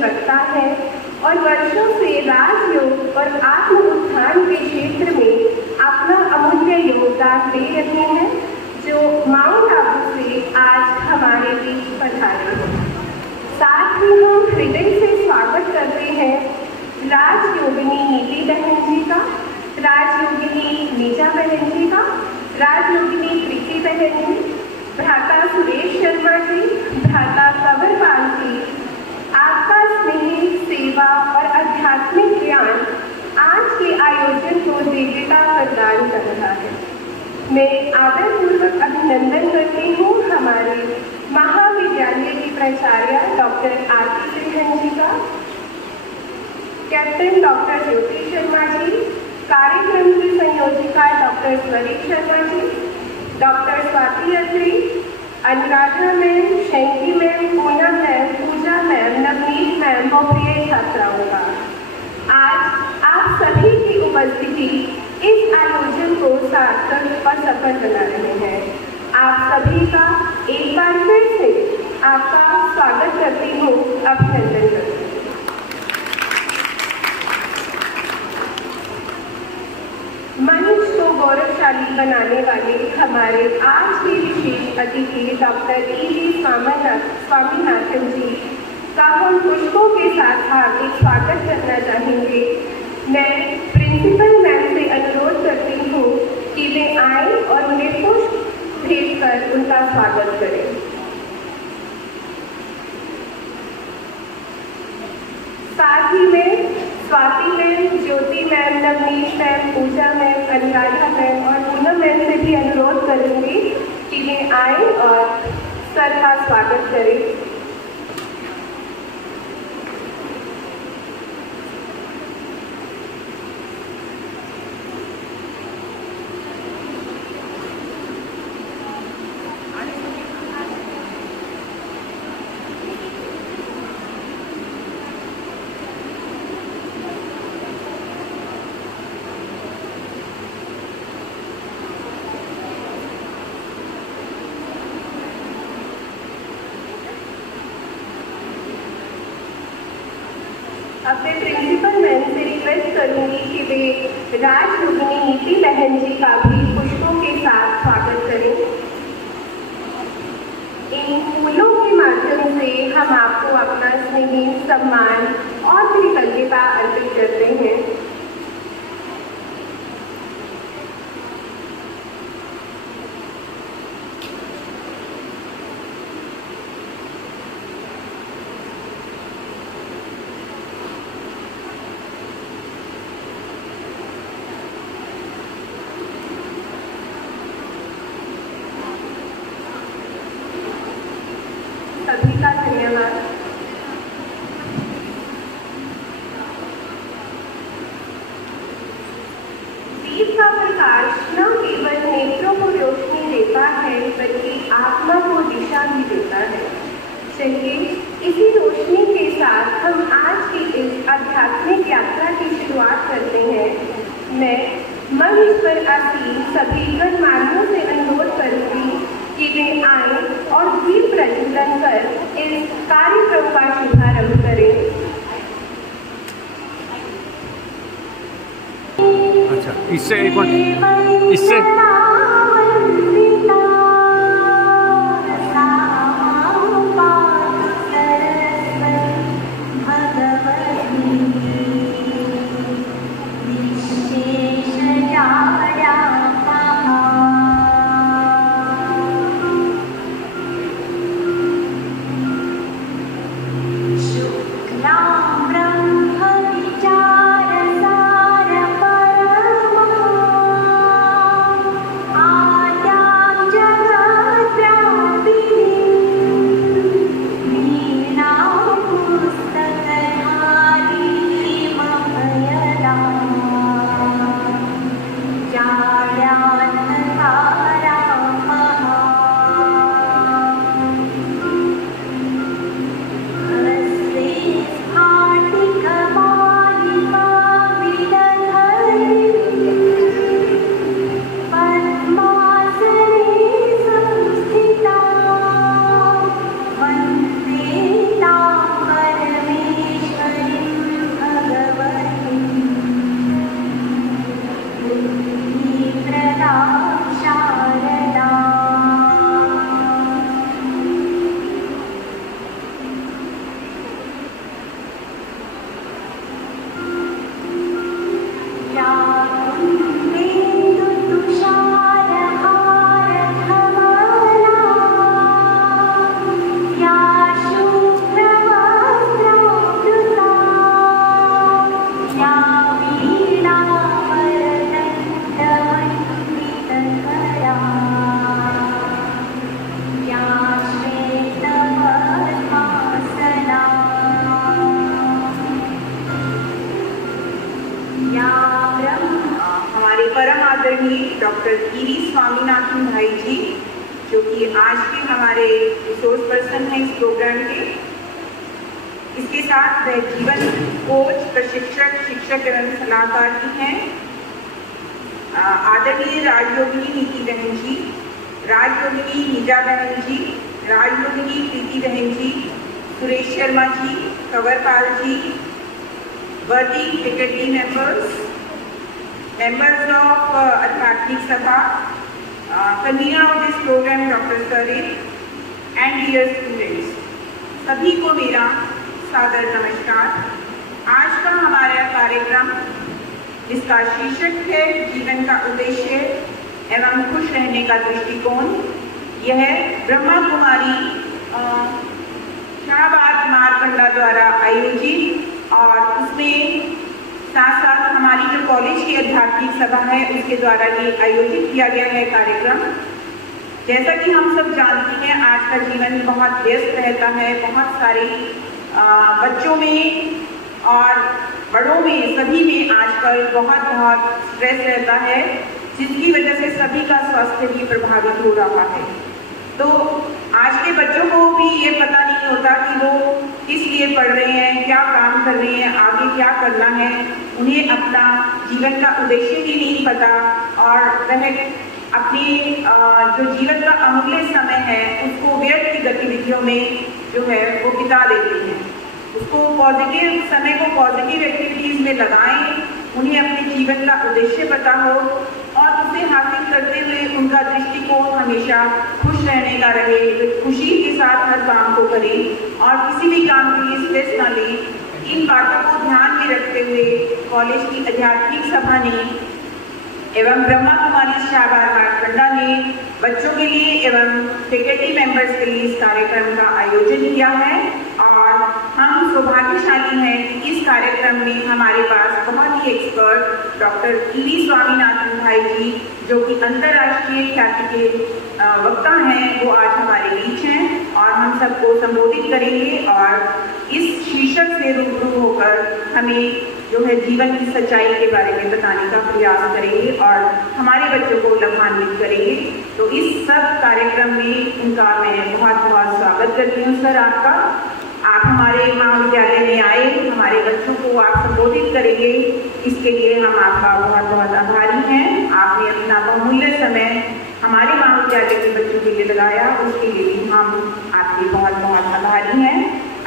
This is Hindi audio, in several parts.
दर्शन रखता है और वर्षों से राजयोग और आत्म उत्थान के क्षेत्र में अपना अमूल्य योगदान दे रहे हैं, जो माउंट आबू से आज हमारे बीच पधारे हैं। साथ ही हम हृदय से स्वागत करते हैं राजयोगिनी नीति बहन जी का, राजयोगिनी नीचा बहन जी का, राजयोगिनी प्रीति बहन जी, भ्राता सुरेश शर्मा जी, भ्राता कंवरपाल जी। आपका स्नेह, सेवा और आध्यात्मिक ज्ञान आज के आयोजन को दिव्यता प्रदान कर रहा है। मैं आदरपूर्वक अभिनंदन करती हूँ हमारे महाविद्यालय की प्राचार्य डॉक्टर आरती सिंह जी का, कैप्टन डॉक्टर ज्योति शर्मा जी, कार्यक्रम की संयोजिका doctor Swaroop Sharma ji, doctor Swati Atri, Anuradha ma'am, Shanky ma'am, Poonam ma'am, Pooja ma'am, Navneet ma'am और प्रिय छात्राओं का आज आप सभी की उपस्थिति इस आयोजन को सार्थक और सफल बना रहे हैं। आप सभी का एक बार फिर से आपका स्वागत करती हूँ, अभिनंदन करती हूँ। मंच को गौरवशाली बनाने वाले हमारे आज के विशेष अतिथि डॉक्टर E.V. स्वामीनाथन जी का हम पुष्पों के साथ हार्दिक स्वागत करना चाहेंगे। मैं प्रिंसिपल मैम से अनुरोध करती हूँ कि वे आए और उन्हें पुष्प भेंट कर उनका स्वागत करें। साथ ही में स्वाति मैम, ज्योति ma'am, Navneet ma'am, Pooja ma'am, Anuradha ma'am और पूनम मैम से भी अनुरोध करूंगी कि वे आए और सर का स्वागत करें। अपने प्रिंसिपल मैम से रिक्वेस्ट करूंगी कि वे राजयोगिनी नीति बहन जी का भी पुष्पों के साथ स्वागत करें। इन फूलों के माध्यम से हम आपको अपना स्नेह, सम्मान और कृतज्ञता अर्पित करते हैं। सभी का धन्यवाद। दीप का प्रकाश न केवल नेत्रों को रोशनी देता है बल्कि आत्मा को दिशा भी देता है। चलिए इसी रोशनी के साथ हम आज की इस आध्यात्मिक यात्रा की शुरुआत करते हैं। मैं मंच पर आसीन सभी गणमान्यों से अनुरोध करूंगी कि वे आए और दीप प्रज्वलन कर इस कार्यक्रम का शुभारंभ करें। अच्छा, इससे एक बार इससे आदरणीय डॉक्टर ईवी स्वामीनाथन भाई जी, जो कि आज के हमारे रिसोर्स पर्सन हैं इस प्रोग्राम के। इसके साथ वह जीवन कोच, प्रशिक्षक, शिक्षक एवं सलाहकार भी हैं। आदरणीय राजयोगिनी नीति बहन जी, राजयोगिनी नीजा बहन जी, राजयोगिनी प्रीति बहन जी, सुरेश शर्मा जी, कंवरपाल जी, वर्किंग फैकल्टी members of आध्यात्मिक सभा, convener of this program Dr. Sarit, and dear students, सभी को मेरा सादर नमस्कार। आज का हमारा कार्यक्रम, जिसका शीर्षक है जीवन का उद्देश्य एवं खुश रहने का दृष्टिकोण, यह ब्रह्मा कुमारी शाहबाद मारकंडा द्वारा आयोजित और उसमें साथ साथ हमारी जो कॉलेज की आध्यात्मिक सभा है उसके द्वारा ये आयोजित किया गया है कार्यक्रम। जैसा कि हम सब जानते हैं, आज का जीवन बहुत व्यस्त रहता है, बहुत सारे बच्चों में और बड़ों में, सभी में आजकल बहुत स्ट्रेस रहता है, जिसकी वजह से सभी का स्वास्थ्य भी प्रभावित हो रहा है। तो आज के बच्चों को भी ये पता नहीं होता कि वो किस लिए पढ़ रहे हैं, क्या काम कर रहे हैं, आगे क्या करना है। उन्हें अपना जीवन का उद्देश्य भी नहीं पता और वह अपने जो जीवन का अमूल्य समय है उसको व्यर्थ गतिविधियों में जो है वो बिता देते हैं। उसको पॉजिटिव समय को पॉजिटिव एक्टिविटीज़ में लगाएं, उन्हें अपने जीवन का उद्देश्य पता हो और उसे हासिल करते हुए उनका दृष्टिकोण हमेशा खुश रहने का रहे, खुशी के साथ हर काम को करें और किसी भी काम के लिए स्ट्रेस ना लें। इन बातों को ध्यान में रखते हुए कॉलेज की आध्यात्मिक सभा ने एवं ब्रह्मा कुमारी शाहबाद मारकंडा ने बच्चों के लिए एवं फैकल्टी मेंबर्स के लिए इस कार्यक्रम का आयोजन किया है और हम सौभाग्यशाली हैं कि इस कार्यक्रम में हमारे पास बहुत ही एक्सपर्ट डॉक्टर ईवी स्वामीनाथन भाई जी, जो कि अंतर्राष्ट्रीय ख्याति के वक्ता हैं, वो आज हमारे बीच हैं और हम सबको संबोधित करेंगे और इस शीर्षक से रूबरू होकर हमें जो है जीवन की सच्चाई के बारे में बताने का प्रयास करेंगे और हमारे बच्चों को लाभान्वित करेंगे। तो इस सब कार्यक्रम में उनका मैं बहुत स्वागत करती हूँ। सर, आपका, आप हमारे महाविद्यालय में आए, हमारे बच्चों को आप संबोधित करेंगे, इसके लिए हम आपका बहुत आभारी हैं। आपने अपना बहुमूल्य समय हमारे महाविद्यालय के बच्चों के लिए लगाया, उसके लिए भी हम आपके बहुत आभारी हैं।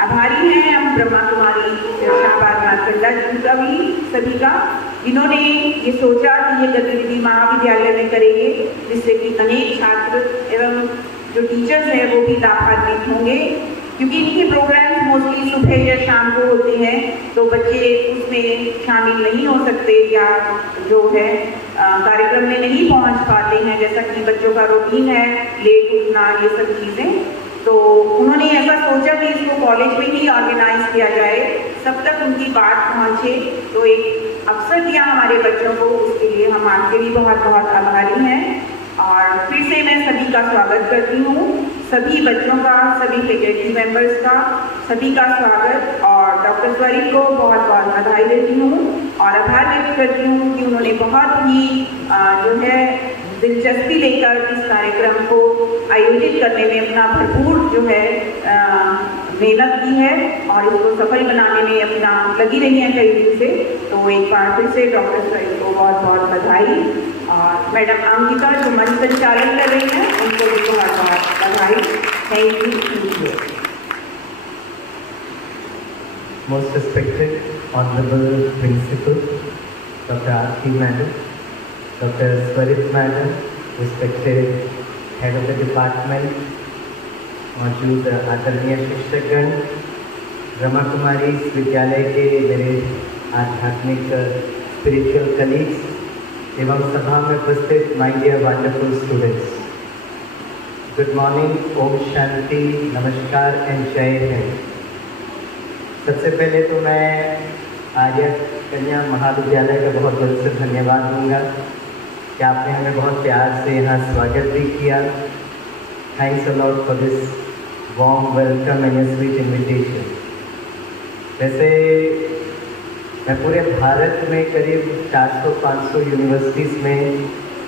हम ब्रह्मा कुमारी शाहबाद मारकंडा जी का भी, सभी का, इन्होंने ये सोचा कि ये गतिविधि महाविद्यालय में करेंगे, जिससे कि अनेक छात्र एवं जो टीचर्स हैं वो भी लाभान्वित होंगे, क्योंकि इनके प्रोग्राम्स मोस्टली सुबह या शाम को होते हैं, तो बच्चे उसमें शामिल नहीं हो सकते या जो है कार्यक्रम में नहीं पहुंच पाते हैं, जैसा कि बच्चों का रूटीन है, लेट उठना, ये सब चीज़ें। तो उन्होंने ऐसा सोचा कि इसको कॉलेज में ही ऑर्गेनाइज किया जाए, सब तक उनकी बात पहुंचे, तो एक अवसर दिया हमारे बच्चों को, उसके लिए हम आपके भी बहुत आभारी हैं। और फिर से मैं सभी का स्वागत करती हूँ, सभी बच्चों का, सभी फैकल्टी मेंबर्स का, सभी का स्वागत और डॉक्टर स्वरित को बहुत बधाई देती हूँ और आभार व्यक्त करती हूँ कि उन्होंने बहुत ही जो है दिलचस्पी लेकर इस कार्यक्रम को आयोजित करने में अपना भरपूर जो है मेहनत की है और इसको सफल बनाने में अपना लगी रही है कई दिन से। तो एक बार फिर से डॉक्टर स्वरित को बहुत बधाई और मैडम अंकिता जो मंच संचालन कर रही हैं उनको भी बहुत बधाई। Thank you. Most respected Honorable Principal Dr. Aarti Madam, Dr. Swarit Madam, respected Head of the Department, मौजूद आदरणीय शिक्षकगण, ब्रह्मा कुमारी विद्यालय के मेरे आध्यात्मिक स्पिरिचुअल कलीग्स एवं सभा में उपस्थित my dear wonderful students, good morning, ओम शांति, नमस्कार एंड जय हिंद। सबसे पहले तो मैं आर्य कन्या महाविद्यालय का बहुत दिल से धन्यवाद दूंगा कि आपने हमें बहुत प्यार से यहाँ स्वागत भी किया। Thanks a lot for this warm welcome and your sweet invitation. वैसे मैं पूरे भारत में करीब 400-500 यूनिवर्सिटीज़ में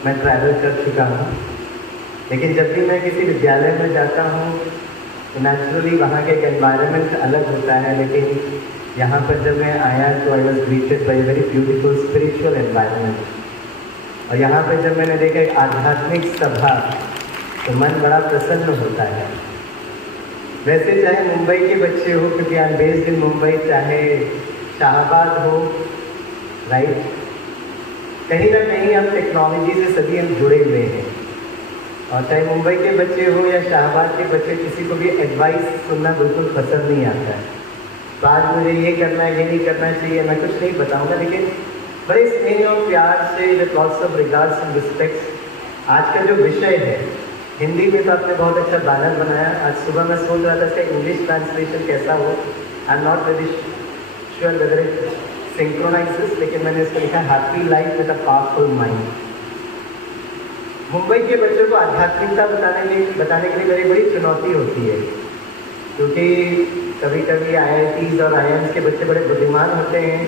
मैं ट्रैवल कर चुका हूँ। लेकिन जब भी मैं किसी विद्यालय में जाता हूँ तो नेचुरली वहाँ के एक एनवायरनमेंट अलग होता है, लेकिन यहाँ पर जब मैं आया तो I was greeted by very beautiful spiritual environment. और यहाँ पर जब मैंने देखा एक आध्यात्मिक सभा तो मन बड़ा प्रसन्न होता है। वैसे चाहे मुंबई के बच्चे हो, क्योंकि I am based in Mumbai, चाहे शाहबाद हो, राइट, कहीं ना कहीं हम टेक्नोलॉजी से सभी हम जुड़े हुए हैं। और चाहे मुंबई के बच्चे हो या शाहबाद के बच्चे, किसी को भी एडवाइस सुनना बिल्कुल पसंद नहीं आता है। तो आज मुझे ये करना है, ये नहीं करना चाहिए, मैं कुछ नहीं बताऊंगा, लेकिन बड़े स्नेह और प्यार से, with lots of regards and respect, आज का जो विषय है, हिंदी में तो आपने बहुत अच्छा बैनर बनाया। आज सुबह मैं सोच रहा था इसका इंग्लिश ट्रांसलेशन कैसा हो। I am not very sure whether it synchronises, लेकिन मैंने इसको लिखा है happy life with a powerful mind. Mumbai के बच्चों को आध्यात्मिकता बताने के लिए मेरी बड़ी चुनौती होती है, क्योंकि कभी कभी IITs और IIMs के बच्चे बड़े बुद्धिमान होते हैं,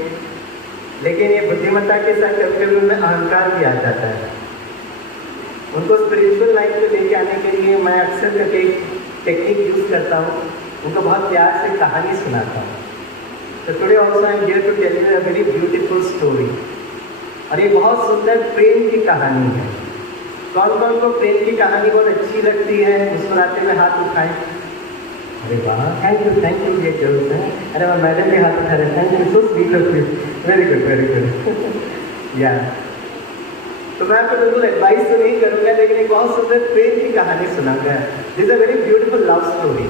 लेकिन ये बुद्धिमत्ता के साथ कभी कभी उनमें अहंकार भी आ जाता है। उनको स्पिरिचुअल लाइफ में लेके आने के लिए मैं अक्सर करके टेक्निक यूज़ करता हूँ, उनको बहुत प्यार से कहानी सुनाता हूँ। तो today also I am here to tell you a very beautiful story. और ये बहुत सुंदर प्रेम की कहानी है। कौन कौन को प्रेम की कहानी बहुत अच्छी लगती है? मुस्कुराते हुए हाथ उठाएं। अरे वाह, थैंक यू ये गर्ल्स हैं। अरे वाह, मैडम भी हाथ उठा रहे हैं, thank you, so sweet of you, very good या। तो मैं आपको बिल्कुल एडवाइस तो नहीं करूँगा, लेकिन एक बहुत सुंदर प्रेम की कहानी सुनाऊंगा। This a very beautiful love story.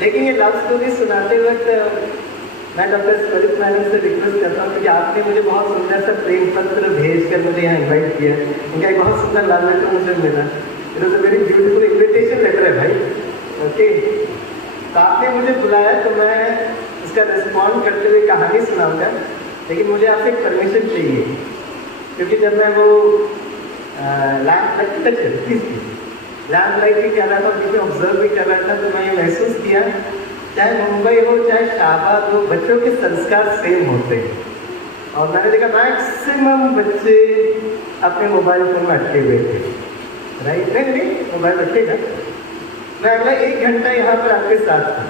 लेकिन ये लव स्टोरी सुनाते वक्त मैं डॉक्टर स्वरित मैडम से रिक्वेस्ट करता हूँ, क्योंकि आपने मुझे बहुत सुंदर सा प्रेम पत्र भेज कर मुझे यहाँ इन्वाइट किया। उनका एक बहुत सुंदर लव लेटर मुझे मिला। It was a very beautiful invitation letter है भाई, ओके। तो आपने मुझे बुलाया तो मैं उसका रिस्पॉन्ड करते हुए कहानी सुनाऊंगा, लेकिन मुझे आपसे परमिशन चाहिए, क्योंकि जब मैं वो लैम्प लाइट भी कर रहा था, क्योंकि ऑब्जर्व भी कर रहा था, तो मैं ये महसूस किया, चाहे मुंबई हो चाहे शाहबाद हो, बच्चों के संस्कार सेम होते हैं। और मैंने देखा मैक्सिमम बच्चे अपने मोबाइल फोन में अटके हुए थे, राइट? नहीं मोबाइल रखेगा। मैं अगला 1 घंटा यहाँ पर आपके साथ था।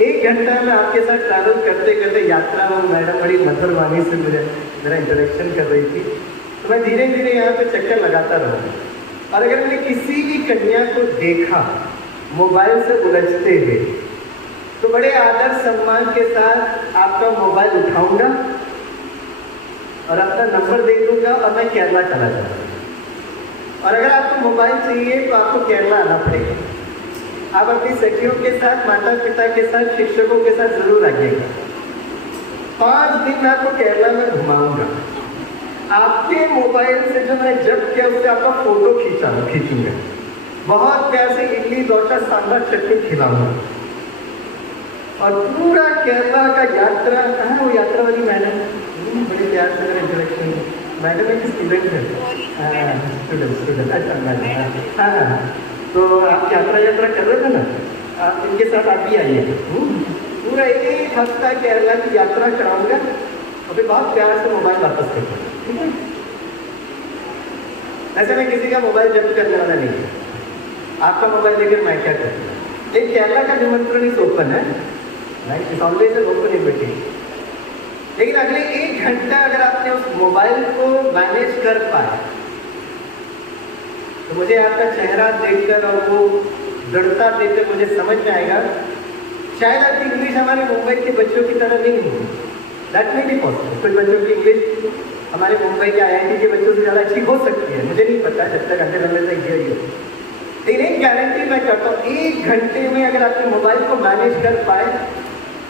1 घंटा मैं आपके साथ ट्रैवल करते करते यात्रा में मैडम बड़ी मधुर वाणी से मेरा इंटरेक्शन कर रही थी, तो मैं धीरे धीरे यहाँ पे चक्कर लगाता रहा। और अगर मैंने किसी भी कन्या को देखा मोबाइल से उलझते हुए, तो बड़े आदर सम्मान के साथ आपका मोबाइल उठाऊंगा और अपना नंबर दे दूंगा और मैं केरला चला जाऊंगा। और अगर आपको मोबाइल चाहिए तो आपको केरला आना पड़ेगा। आप अपनी सखियों के साथ, माता पिता के साथ, शिक्षकों के साथ जरूर आइएगा। 5 दिन मैं आपको केरला में घुमाऊंगा। आपके मोबाइल से जो मैं जब किया उससे आपका फोटो खींचूंगा। बहुत प्यार से इडली डोसा सांभर चटनी खिलाऊंगा। और पूरा केरला का यात्रा, कहाँ वो यात्रा वाली मैडम? बड़े प्यार से मेरा इंटरेक्शन। मैडम एक स्टूडेंट है, स्टूडेंट अच्छा मैडम, हाँ। तो आप यात्रा कर रहे थे ना, आप इनके साथ आप भी आइए। पूरा 1 हफ्ता केरला की यात्रा कराऊंगा और फिर बहुत प्यार से मोबाइल वापस करूँगा, ठीक है? ऐसे में किसी का मोबाइल जब्त करने वाला नहीं है। आपका मोबाइल लेकर मैं क्या करूँगा? एक केरला का निमंत्रण इस ओपन है, right? It's always an open invitation. लेकिन अगले 1 घंटा अगर आपने उस मोबाइल को मैनेज कर पाए, तो मुझे आपका चेहरा देखकर और वो दृढ़ता देखकर मुझे समझ में आएगा, शायद आपकी इंग्लिश हमारे मुंबई के बच्चों की तरह नहीं होगी। That may be possible. कुछ बच्चों की इंग्लिश हमारे मुंबई के IIT के बच्चों से ज़्यादा अच्छी हो सकती है, मुझे नहीं पता, जब तक अंदर लंबे से गिर हो। लेकिन एक गारंटी मैं करता हूँ, 1 घंटे में अगर आपके मोबाइल को मैनेज कर पाए,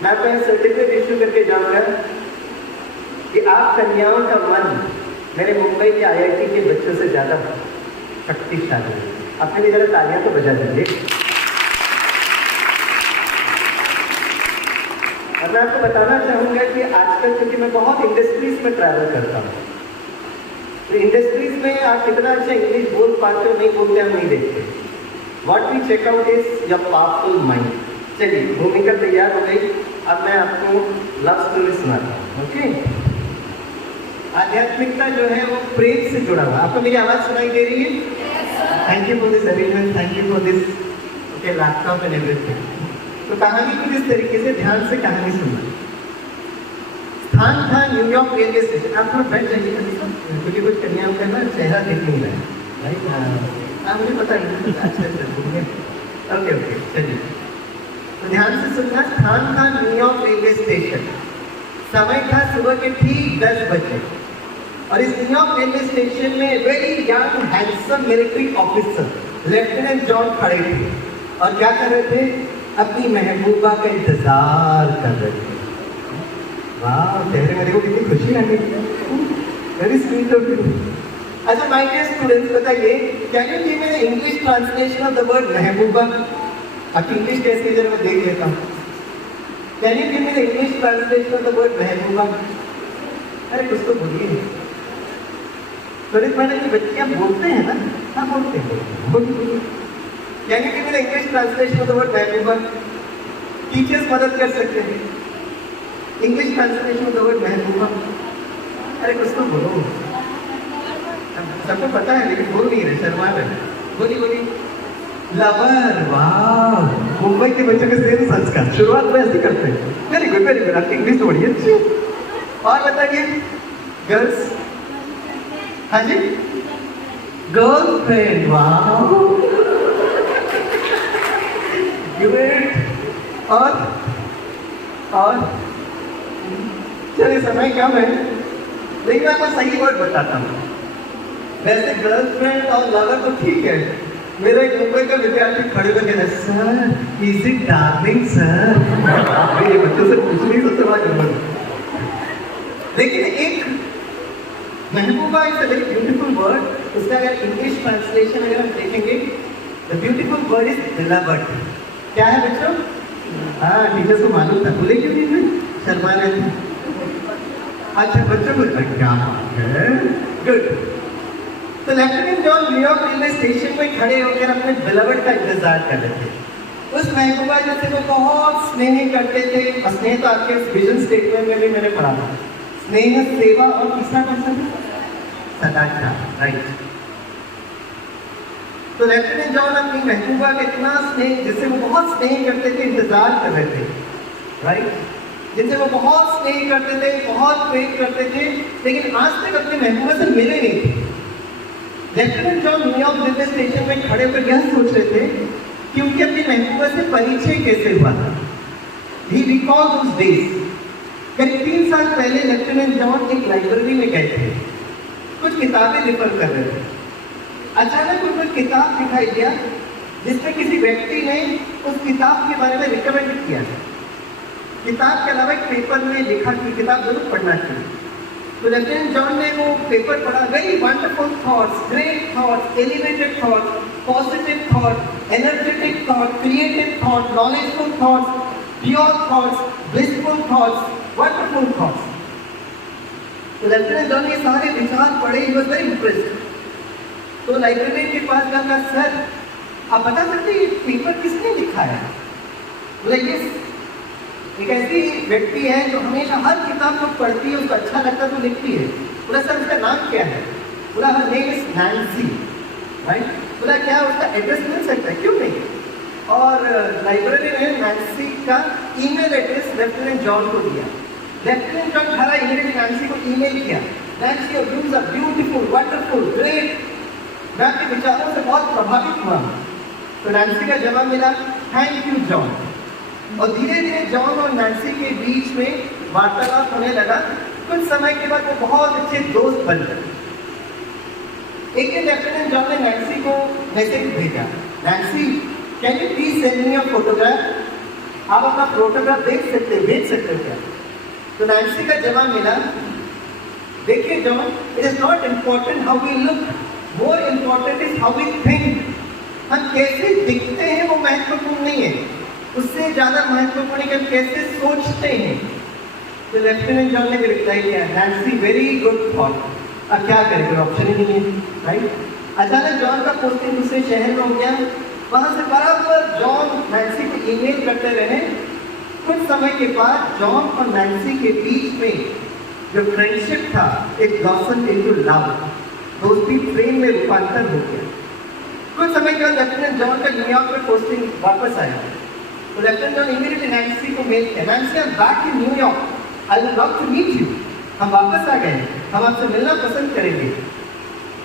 मैं अपना सर्टिफिकेट इश्यू करके जाऊँगा कि आप कन्याओं का मन मेरे मुंबई के IIT के बच्चों से ज़्यादा शक्तिशाली है। अपने लिए ज़रा तालियां तो बजा दीजिए। और मैं आपको बताना चाहूँगा कि आजकल, क्योंकि मैं बहुत इंडस्ट्रीज में ट्रैवल करता हूँ, तो इंडस्ट्रीज में आप कितना अच्छा इंग्लिश बोल पाते हो नहीं बोलते हम नहीं देखते। What we check out is your powerful mind. चलिए, भूमिका तैयार हो गई, अब मैं आपको लव स्टोरी सुनाता हूँ, ओके? आध्यात्मिकता जो है वो प्रेम से जुड़ा हुआ। आपको मेरी आवाज सुनाई दे रही है? Thank you for this arrangement, thank you for this okay laptop and everything. तो कहानी कुछ इस तरीके से, ध्यान से कहानी सुनना। स्थान था न्यूयॉर्क रेलवे स्टेशन। आप थोड़ा बैठ जाइए क्योंकि कुछ कन्याओं का ना चेहरा दिख नहीं रहा है, राइट? मुझे पता नहीं। अच्छा ओके ओके चलिए, तो ध्यान से सुनना। स्थान था न्यूयॉर्क रेलवे स्टेशन। समय था सुबह के ठीक 10 बजे और इस न्यूयॉर्क रेलवे स्टेशन में very young handsome military officer lieutenant John खड़े थे और क्या कर रहे थे? अपनी महबूबा का इंतजार कर रहे थे। वाह, चेहरे में देखो कितनी खुशी आ गई। Very sweet of you. अच्छा माय डियर स्टूडेंट्स, बताइए can you give me the English translation of the word महबूबा? आपकी इंग्लिश कैसी है जरा मैं देख लेता हूँ। Can you give me the English translation of the word महबूबा? अरे कुछ तो बोलिए। मैडम की बच्चियाँ बोलते हैं ना? हाँ बोलते हैं, बोलिए। Can you give me the English translation of the word महबूबा? टीचर्स मदद कर सकते हैं। English translation of the word महबूबा। अरे कुछ तो बोलो। सबको पता है लेकिन बोल नहीं रहे, शर्मा रहे। बोलिए बोलिए। लवर। वाह, मुंबई के बच्चों के सेम संस्कार, शुरुआत में ऐसे करते हैं। वेरी गुड वेरी गुड, आपकी इंग्लिश तो बड़ी अच्छी है। और बताइए गर्ल्स। हाँ जी, गर्लफ्रेंड। वाह ग्रेट। और चलिए समय कम है लेकिन मैं आपको सही वर्ड बताता हूँ। वैसे गर्लफ्रेंड और लवर तो ठीक है। मेरा एक मुंबई का विद्यार्थी खड़े होकर कहता है, sir is it darling sir? ये बच्चों से पूछ नहीं सकते बात। लेकिन एक महबूबा is a very beautiful word. उसका अगर इंग्लिश ट्रांसलेशन अगर हम देखेंगे, the beautiful word is beloved. क्या है बच्चों? हाँ, टीचर को मालूम था, बोले क्यों नहीं थे? शर्मा रहे थे। अच्छा बच्चों को क्या है? गुड। तो lieutenant John New York railway station में खड़े होकर अपने बिलवड का इंतजार कर रहे थे। उस महबूबा जिसे वो बहुत स्नेह करते थे, और स्नेह तो आपके विजन स्टेटमेंट में भी मैंने पढ़ा था। स्नेह, सेवा और तीसरा कौन सा? सदाचार, राइट। तो लेफ्टिनेंट जॉन अपनी महबूबा का इतना स्नेह, जिससे वो बहुत स्नेह करते थे, इंतजार कर रहे थे, राइट? जिनसे वो बहुत स्नेह करते थे, बहुत प्रेम करते थे, लेकिन आज तक अपनी महबूबा से मिले नहीं थे। Lieutenant John New York railway station में खड़े होकर यह सोच रहे थे कि उनकी अपनी महबूबा से परिचय कैसे हुआ था। He recalled those days. करीब 3 साल पहले लेफ्टिनेंट जॉन एक लाइब्रेरी में गए थे, कुछ किताबें रेफर कर रहे थे। अचानक उनको एक किताब दिखाई दिया जिसमें किसी व्यक्ति ने उस किताब के बारे में रिकमेंड किया। किताब के अलावा एक पेपर में लिखा कि किताब जरूर पढ़ना चाहिए। तो लेफ्टिनेंट जॉन ने वो पेपर पढ़ा। Very wonderful thoughts, great thoughts, elevated thoughts, positive thoughts, energetic thoughts, creative thoughts, knowledgeful thoughts, pure thoughts, blissful thoughts, wonderful thoughts. तो लेफ्टिनेंट जॉन ने सारे विचार पढ़े। He was very impressed. तो लाइब्रेरियन के पास जाकर, सर आप बता सकते हैं ये पेपर किसने लिखा है? बोले यस, एक ऐसी व्यक्ति है जो हमेशा हर किताब को पढ़ती है, उसको अच्छा लगता है तो लिखती है। बोला सर उसका नाम क्या है? बोला her name is Nancy, right? बोला क्या उसका एड्रेस मिल सकता है? क्यों नहीं। और लाइब्रेरी ने नैन्सी का ईमेल एड्रेस लेफ्टिनेंट जॉन को दिया। लेफ्टिनेंट जॉन खड़ा इमीडिएटली नैन्सी को ईमेल किया, Nancy your views are beautiful, wonderful, great, मैं आपके विचारों से बहुत प्रभावित हुआ। तो नैन्सी का जवाब मिला, थैंक यू जॉन। और धीरे धीरे जॉन और नैन्सी के बीच में वार्तालाप होने लगा। कुछ समय के बाद वो बहुत अच्छे दोस्त बन गए। एक दिन लेफ्टिनेंट जॉन ने नैन्सी को मैसेज भेजा, Nancy can you please send me your photograph? आप अपना फोटोग्राफ देख सकते हैं, भेज सकते हैं क्या? तो नैन्सी का जवाब मिला, देखिए John, it is not important how we look, more important is how we think. हम कैसे दिखते हैं वो महत्वपूर्ण नहीं है, उससे ज्यादा महत्वपूर्ण है कि हम कैसे सोचते हैं। तो लेफ्टिनेंट जॉन ने रिप्लाई किया, नैन्सी वेरी गुड थॉट। अब क्या करें, कोई ऑप्शन ही नहीं है, राइट? अचानक जॉन का पोस्टिंग दूसरे शहर में हो गया। वहां से बराबर जॉन नैन्सी को ईमेल करते रहे। कुछ समय के बाद जॉन और नैन्सी के बीच में जो फ्रेंडशिप था एक ब्लॉसम इनटू लव, दोस्ती प्रेम में रूपांतर हो गया। कुछ समय के बाद लेफ्टिनेंट जॉन का न्यूयॉर्क में पोस्टिंग वापस आया, तो लेफ्टिनेंट जॉन इमीडिएटली नैन्सी को मेल किया, Nancy I am back in New York, I would love to meet you, हम वापस आ गए, हम आपसे मिलना पसंद करेंगे।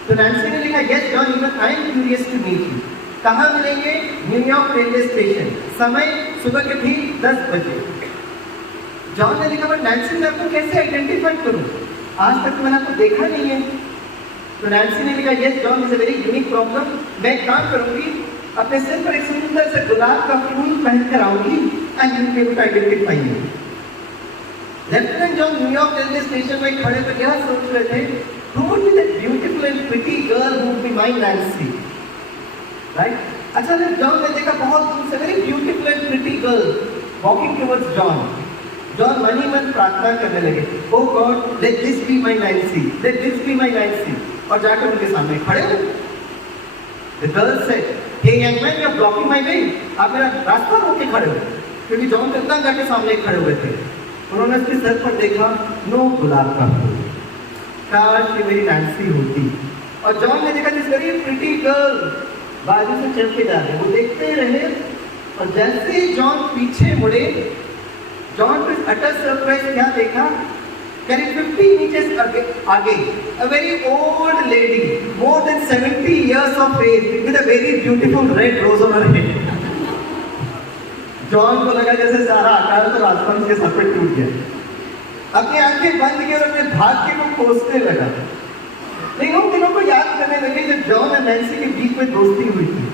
तो नैन्सी ने लिखा, yes John even I am curious to meet you. कहाँ मिलेंगे? न्यूयॉर्क रेलवे स्टेशन, समय सुबह के ठीक 10 बजे। जॉन ने लिखा, पर नैन्सी मैं आपको कैसे आइडेंटिफाई करूं, आज तक तो मैंने आपको देखा नहीं है। तो नैन्सी ने लिखा, yes John is a very unique problem, मैं एक काम करूंगी, अपने सिर पर एक सुंदर से गुलाब का फूल पहनकर आऊंगी and you will be able to identify me. Lieutenant John New York railway station में खड़े होकर यह सोच रहे थे, who would be that beautiful and pretty girl who would be my Nancy, right? अच्छा जब जॉन ने देखा बहुत दूर से very beautiful and pretty girl walking towards John, John मन ही मन प्रार्थना करने लगे, oh God, let this be my Nancy, let this be my Nancy, और जाकर उनके सामने खड़े हो। The girl said, hey young man, you are blocking my way, आप मेरा रास्ता रोक के खड़े हो, क्योंकि जॉन कितना जाके सामने खड़े हुए थे। उन्होंने उसके सर पर देखा, नो गुलाब का फूल, काश ये मेरी नैन्सी होती। और जॉन ने देखा, दिस वेरी प्रिटी गर्ल बाजू से चल के जा रहे, वो देखते रहे, और जैसे ही जॉन पीछे मुड़े, जॉन को अटर सरप्राइज क्या देखा, करीब 50 इंचेस आगे a very old lady, more than 70 years of age, with a very beautiful red rose on her head. John को लगा जैसे सारा आकाश और आसमान के सर पर टूट गया। अपनी आंखें बंद की और अपने भाग्य को कोसने लगा। लेकिन उन दिनों को याद करने लगे जब जॉन और नैन्सी के बीच में दोस्ती हुई थी।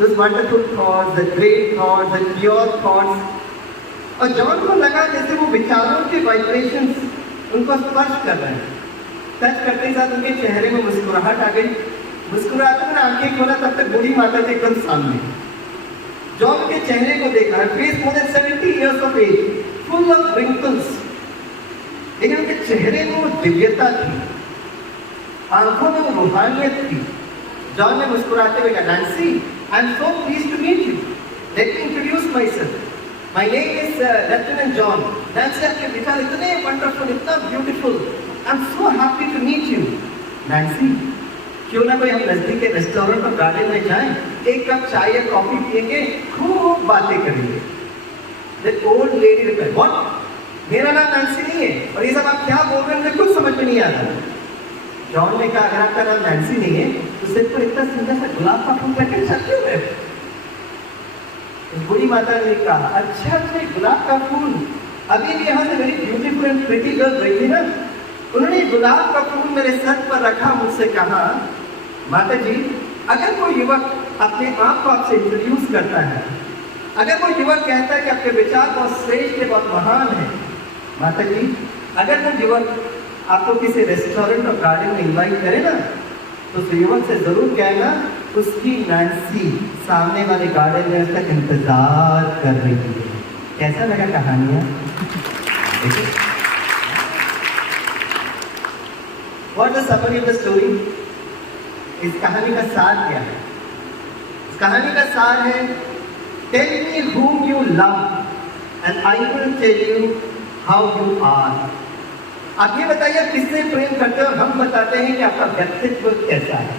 Those wonderful thoughts, the great thoughts, the pure thoughts. और जॉन को लगा जैसे वो विचारों के वाइब्रेशंस उनको स्पर्श कर रहे हैं। टच करते ही साथ उनके चेहरे में मुस्कुराहट आ गई। मुस्कुराते हुए आंखें खोला, तब तक बूढ़ी माता जी एकदम सामने। जॉन के चेहरे को देखा, face more than 70 years of age, full of wrinkles, लेकिन उनके चेहरे में वो दिव्यता थी, आंखों में वो रूहानियत थी। जॉन ने मुस्कुराते हुए कहा, Nancy, I am so pleased to meet you, let me introduce myself, my name is lieutenant John. Nancy, आपके विचार इतने वंडरफुल, इतना beautiful, I am so happy to meet you. Nancy, क्यों ना कोई हम नजदीक के रेस्टोरेंट और गार्डन में जाएं, एक कप चाय या कॉफी पिएंगे, खूब बातें करेंगे। That old lady replied, what? मेरा नाम नैन्सी नहीं है, और ये सब आप क्या बोल रहे हैं मुझे कुछ समझ में नहीं आ रहा। जॉन ने कहा, अगर आपका नाम नैन्सी नहीं है तो सिर पर इतना सुंदर सा गुलाब का फूल पहन के चल क्यों रहे? बूढ़ी माता ने कहा, अच्छा अच्छा गुलाब का फूल, अभी भी यहाँ से मेरी ब्यूटीफुल एंड प्रिटी गर्ल गई थी ना, उन्होंने गुलाब का फूल मेरे सर पर रखा, मुझसे कहा, माता जी, अगर कोई युवक अपने आप को आपसे इंट्रोड्यूस करता है, अगर कोई युवक कहता है कि आपके विचार बहुत श्रेष्ठ है, बहुत महान है, माता जी, अगर कोई युवक आपको किसी रेस्टोरेंट और गार्डन में इनवाइट करे ना, तो उस युवक से जरूर कहना उसकी नैन्सी सामने वाले गार्डन में उसका इंतजार कर रही है। कैसा लगा कहानियाँ? What is the summary of the story? इस कहानी का सार क्या है? इस कहानी का सार है, tell me whom you love and I will tell you how you are. आप ये बताइए आप किससे प्रेम करते हो और हम बताते हैं कि आपका व्यक्तित्व कैसा है।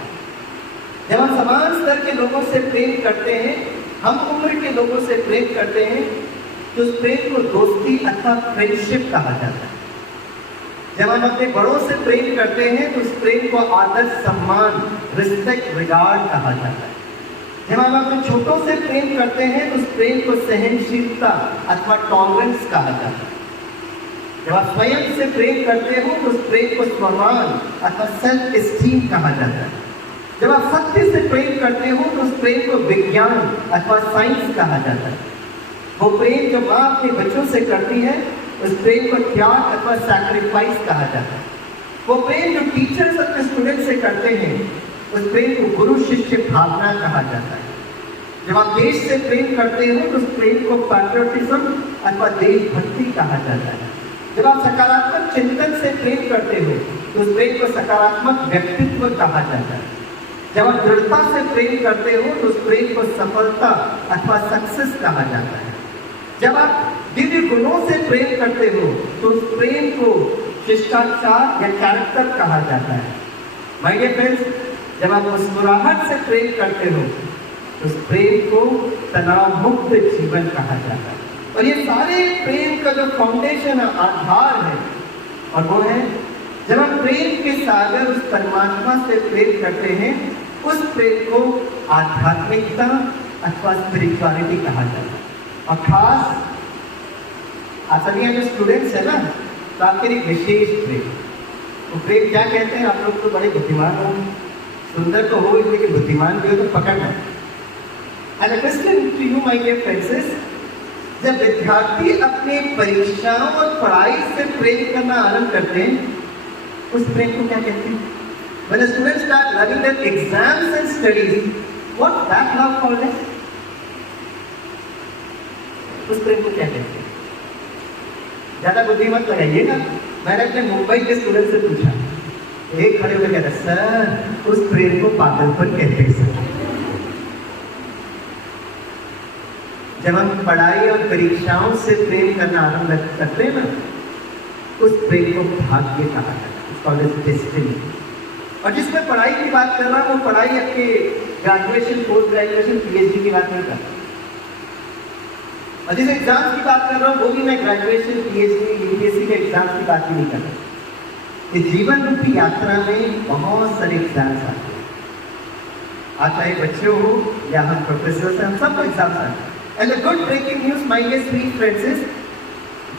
जब हम समान स्तर के लोगों से प्रेम करते हैं, हम उम्र के लोगों से प्रेम करते हैं, तो उस प्रेम को दोस्ती अथवा फ्रेंडशिप कहा जाता है। जब हम अपने बड़ों से प्रेम करते हैं तो उस प्रेम को आदर, सम्मान, रिस्पेक्ट, रिगार्ड कहा जाता है। जब हम अपने छोटों से प्रेम करते हैं तो उस प्रेम को सहनशीलता अथवा टॉलरेंस कहा जाता है। जब आप स्वयं से प्रेम करते हो तो उस प्रेम को सम्मान अथवा सेल्फ एस्टीम कहा जाता है। जब आप सत्य से प्रेम करते हो तो उस प्रेम को विज्ञान अथवा साइंस कहा जाता है। वो प्रेम जो माँ अपने बच्चों से करती है, उस प्रेम को त्याग अथवा सैक्रिफाइस कहा जाता है। वो प्रेम जो टीचर्स अपने स्टूडेंट से करते हैं, उस प्रेम को गुरु शिष्य भावना कहा जाता है। जब आप देश से प्रेम करते हो तो उस प्रेम को पैट्रियटिज्म अथवा देशभक्ति कहा जाता है। जब आप सकारात्मक चिंतन से प्रेम करते हो तो उस प्रेम को सकारात्मक व्यक्तित्व कहा जाता है। जब आप दृढ़ता से प्रेम करते हो तो उस प्रेम को सफलता अथवा सक्सेस कहा जाता है। जब आप दिव्य गुणों से प्रेम करते हो तो उस प्रेम को शिष्टाचार या कैरेक्टर कहा जाता है। माय डियर फ्रेंड्स, जब आप मुस्कुराहट से प्रेम करते हो तो उस प्रेम को तनाव मुक्त जीवन कहा जाता है। और ये सारे प्रेम का जो फाउंडेशन है, आधार है, और वो है जब हम प्रेम के सागर उस परमात्मा से प्रेम करते हैं, उस प्रेम को आध्यात्मिकता अथवा स्पिरिचुअलिटी कहा जाता है। और खास आप सभी यहाँ जो स्टूडेंट्स है ना, तो आपके लिए विशेष प्रेम, तो प्रेम क्या कहते हैं? आप लोग तो बड़े बुद्धिमान हो, सुंदर तो हो लेकिन बुद्धिमान भी हो तो पकड़ना। And a question to you my dear friends, जब विद्यार्थी अपने परीक्षाओं और पढ़ाई से प्रेम करना आरंभ करते हैं, उस प्रेम को क्या कहते हैं? When a student start loving their exams and studies, what that love called है? उस प्रेम को क्या कहते हैं? ज्यादा बुद्धि मत लगाइएगा। मैंने अपने मुंबई के स्टूडेंट से पूछा, एक खड़े होकर कहता, सर उस प्रेम को पागलपन कहते हैं सर। जब हम पढ़ाई और परीक्षाओं से प्रेम करना आरंभ करते हैं ना, उस प्रेम को भाग्य कहा जाता है, और जिसमें पढ़ाई की बात कर रहा हूँ, वो पढ़ाई आपके ग्रेजुएशन, पोस्ट ग्रेजुएशन, पीएचडी की बात नहीं कर रहा। और जिस एग्जाम की बात कर रहा हूँ, वो भी मैं ग्रेजुएशन, पीएचडी, यूपीएससी के एग्जाम की बात ही नहीं कर रहा। इस जीवन रूपी यात्रा में बहुत सारे एग्जाम्स आते हैं, आज चाहे बच्चे हो या हम प्रोफेसर हैं, हम सबको एग्जाम्स आते हैं। And the good breaking news my dear sweet friends,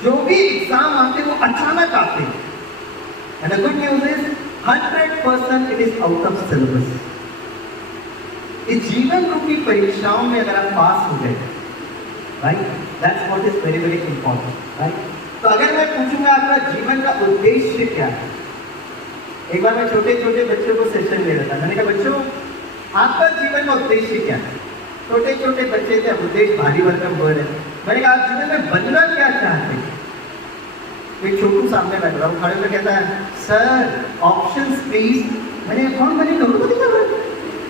जो भी एग्जाम आते हैं वो अचानक आते हैं। And the good news is 100% it is out of syllabus. इस जीवन रूपी परीक्षाओं में अगर आप पास हो गए, right, that's what is very very important, right. तो अगर मैं पूछूंगा आपका जीवन का उद्देश्य क्या है, एक बार मैं छोटे छोटे बच्चों को सेशन ले रहा था, मैंने कहा बच्चों आपका जीवन का उद्देश्य क्या है? छोटे छोटे बच्चे थे, उद्देश्य भारी भरकम बोल रहे। मैंने कहा आप जीवन में बनना क्या चाहते हैं? एक छोटू सामने बैठ रहा हूँ, खड़े में कहता है सर ऑप्शंस प्लीज। मैंने कौन बने लोगों को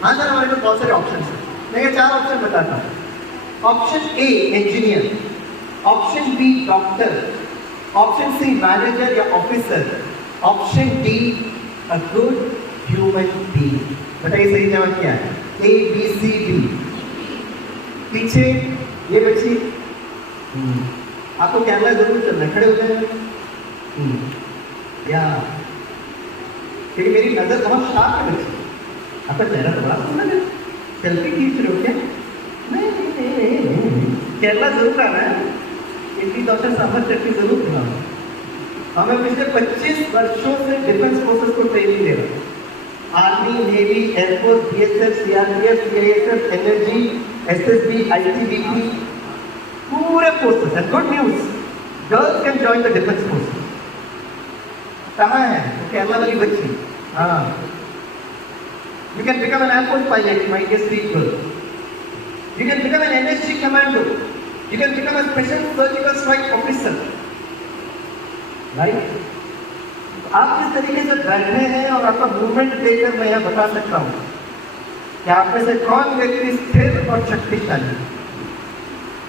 हाँ सर हमारे पास बहुत सारे ऑप्शन है। मैं 4 ऑप्शन बताता हूँ। Option A engineer, option B doctor, option C manager या officer, option D a good human being. बताइए सही जवाब क्या है? A B C D. पीछे ये बच्ची, आपको कैमरा जरूर चलना, खड़े हो जाए या, क्योंकि मेरी नजर बहुत शार्प है बच्ची, आपका चेहरा तो बड़ा सुंदर है, सेल्फी खींच रहे हो क्या? नहीं, केरला जरूर आना है, इनकी दौशा सफर करके जरूर खिलाऊंगा। हमें पिछले 25 वर्षों से डिफेंस फोर्सेस को ट्रेनिंग दे रहा हूँ। Army, navy, air force, BSF, CRPF, CISF, NSG, SSB, ITBP, पूरे forces. And good news, girls can join the defence forces. कहाँ है तो केरला वाली बच्ची? हाँ, you can become an airport pilot, my dear people. You can become an NSG commando. You can become a special surgical strike officer. Right? आप किस तरीके से बैठे हैं और आपका मूवमेंट देखकर मैं यह बता सकता हूँ कि आप में से कौन व्यक्ति स्थिर और शक्तिशाली।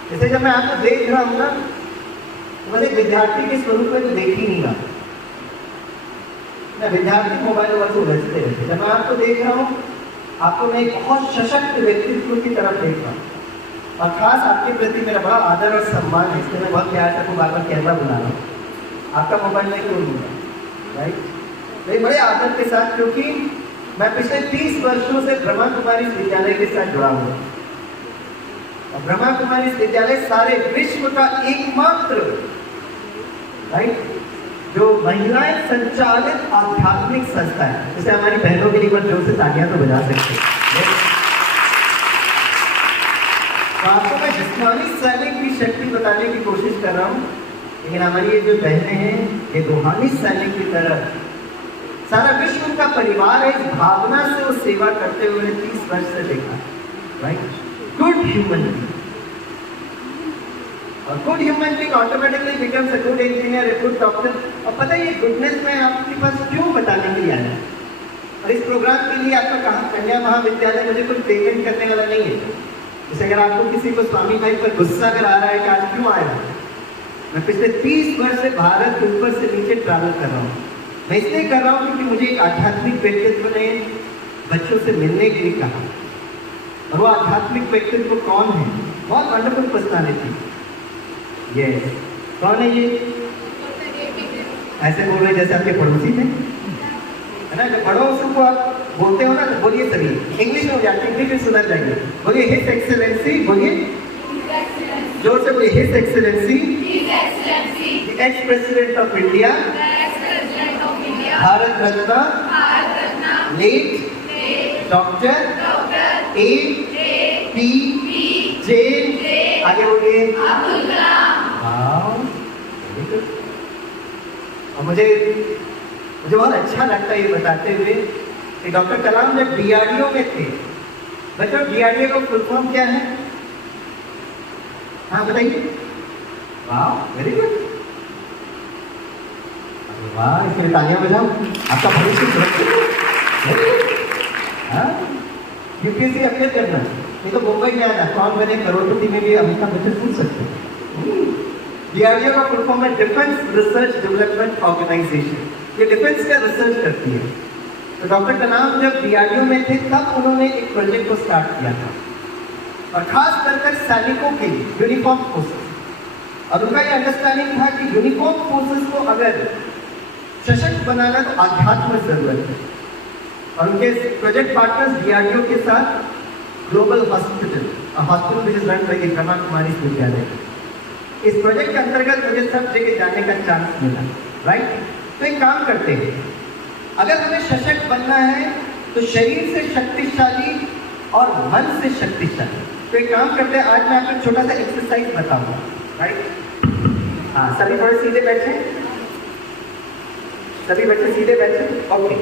जैसे जब मैं आपको देख रहा हूँ ना, तो मैंने विद्यार्थी के स्वरूप में तो देख ही नहीं रहा। मैं विद्यार्थी मोबाइल नंबर से उलझते रहते, जब मैं आपको देख रहा हूँ, आपको मैं एक बहुत सशक्त व्यक्तित्व की तरफ देख रहा हूँ, और खास आपके प्रति मेरा बड़ा आदर और सम्मान है, इसलिए मैं बहुत प्यार से आपको बार-बार कैमरा बुला रहा हूँ। आपका मोबाइल मैं क्यों दूंगा, राइट? मैं बड़े आदर के साथ, क्योंकि मैं पिछले 30 वर्षों से ब्रह्मा कुमारी विद्यालय के साथ जुड़ा हुआ, और ब्रह्मा कुमारी विद्यालय सारे विश्व का एकमात्र, राइट, जो महिलाएं संचालित आध्यात्मिक संस्था है। जैसे हमारी बहनों के लिए एक बार जोर से तालियां तो बजा सकते हैं। तो आपको मैं जिस्मानी सैनिक की शक्ति बताने की कोशिश कर रहा हूँ, लेकिन हमारी ये जो बहनें हैं, ये रूहानी सैनिक की तरह सारा विश्व उनका परिवार है। इस भावना से वो सेवा करते हुए 30 वर्ष से देखा, राइट? गुड ह्यूमन बीइंग, और good human being automatically becomes a good engineer, a good doctor. और पता है ये गुडनेस मैं आपके पास क्यों बताने के लिए आया, और इस प्रोग्राम के लिए आपका कन्या महाविद्यालय मुझे कोई पेमेंट करने वाला नहीं है। जैसे अगर आपको किसी को स्वामी भाई पर गुस्सा अगर आ रहा है कि आज क्यों आया, मैं पिछले 30 वर्ष से भारत के ऊपर से नीचे ट्रैवल कर रहा हूँ। मैं इसलिए कर रहा हूँ क्योंकि मुझे एक आध्यात्मिक व्यक्तित्व ने बच्चों से मिलने के लिए कहा। और वो आध्यात्मिक व्यक्तित्व कौन है? बहुत वंडरफुल पर्सनालिटी। यस, कौन है ये? ऐसे बोल रहे जैसे आपके पड़ोसी थे, है ना? जब पड़ोसी को आप बोलते हो ना तो बोलिए सभी, इंग्लिश में हो जाती है, इंग्लिश में सुधर जाएंगे। बोलिए हिज एक्सेलेंसी, बोलिए जोर से बोलिए his excellency the ex president of India, Bharat Ratna late doctor A P J, आगे बोलिए अब्दुल कलाम। और मुझे बहुत अच्छा लगता है ये बताते हुए कि डॉक्टर कलाम जब डीआरडीओ में थे, बच्चों डीआरडीओ का फुल फॉर्म क्या है? हाँ बताइए। वाह, वेरी गुड। वाह, इसके लिए तालियां बजाओ। आपका भविष्य सुरक्षित है। यूपीएससी अप्लाई करना, नहीं तो मुंबई में आना, कौन बने करोड़पति में भी अमिताभ बच्चन पूछ सकते हैं। डीआरडीओ का फुल फॉर्म है डिफेंस रिसर्च डेवलपमेंट ऑर्गेनाइजेशन। ये डिफेंस का रिसर्च करती है। तो डॉक्टर कलाम जब डीआरडीओ में थे तब उन्होंने एक प्रोजेक्ट को स्टार्ट किया था, और खास कर सैनिकों के लिए, यूनिफॉर्म फोर्सेस। और उनका ये अंडरस्टैंडिंग था कि यूनिफॉर्म फोर्सेस को अगर सशक्त बनाना तो आध्यात्म जरूरत है। और उनके प्रोजेक्ट पार्टनर्स डीआरडीओ के साथ global hospital which is run by Brahma Kumari Vidyalaya. इस प्रोजेक्ट के अंतर्गत मुझे सब जगह जाने का चांस मिला, राइट? तो एक काम करते हैं, अगर हमें सशक्त बनना है तो शरीर से शक्तिशाली और मन से शक्तिशाली। तो एक काम करते हैं, आज मैं आपको छोटा सा एक्सरसाइज बताऊंगा, राइट? हाँ, सभी थोड़े सीधे बैठे, सभी बच्चे सीधे बैठे, ओके।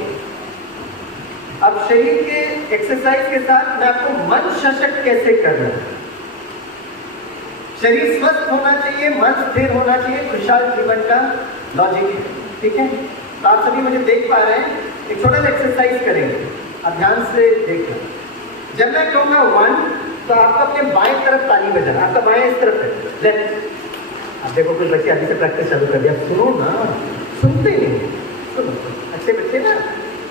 अब शरीर के एक्सरसाइज के साथ मैं आपको मन सशक्त कैसे करना है। शरीर स्वस्थ होना चाहिए, मन स्थिर होना चाहिए, खुशहाल जीवन का लॉजिक है, ठीक है? तो आप सभी मुझे देख पा रहे हैं, एक छोटा सा एक्सरसाइज करेंगे, आप ध्यान से देखना। जब मैं कहूँगा 1 तो आपको अपने बाएं तरफ ताली बजाना, आपका बाएं इस तरफ है, लेफ्ट। आप देखो कुछ बच्चे अभी से प्रैक्टिस चालू कर दिया, सुनो ना, सुनते नहीं, सुनो, अच्छे बच्चे ना,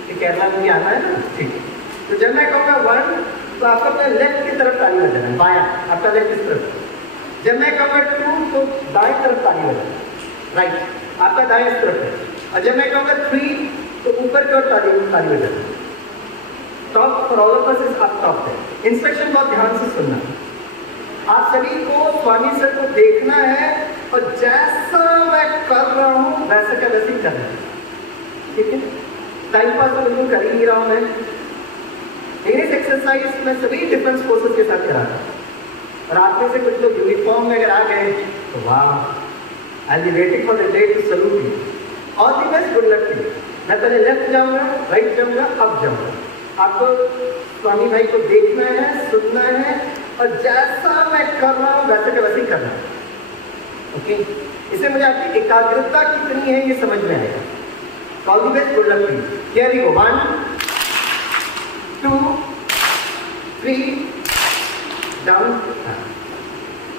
कि केरला में भी आना है ना, ठीक है? तो जब मैं कहूँगा 1 तो आपको अपने लेफ्ट की तरफ ताली बजाना, बायां, आपका लेफ्ट इस तरफ। जब मैं कहूँगा 2 तो दाएं तरफ ताली बजाना, राइट, आपका दाएं इस तरफ है। और जब मैं कहूँगा 3 तो ऊपर की ओर ताली बजाना। Top for all of us is up top है। इंस्ट्रक्शन बहुत ध्यान से सुनना। आप सभी को स्वामी सर को देखना है और जैसा मैं कर रहा हूँ वैसा क्या वैसे ही करना है, ठीक है? टाइम पास तो बिल्कुल कर ही नहीं रहा हूँ मैं। इस एक्सरसाइज में सभी डिफेंस फोर्सेस के साथ करा था, और आप में से कुछ लोग यूनिफॉर्म में अगर आ गए तो वाह, I be waiting for the day to salute you. All the best, good luck to you. मैं पहले लेफ्ट जाऊंगा, राइट जाऊंगा, अब जाऊंगा। आपको स्वामी भाई को देखना है, सुनना है, और जैसा मैं कर रहा हूँ वैसे का वैसे ही करना है, ओके? इससे मुझे आपकी एकाग्रता कितनी है ये समझ में आएगा। All the best, good luck to you. Here we go, 1 2 3 down.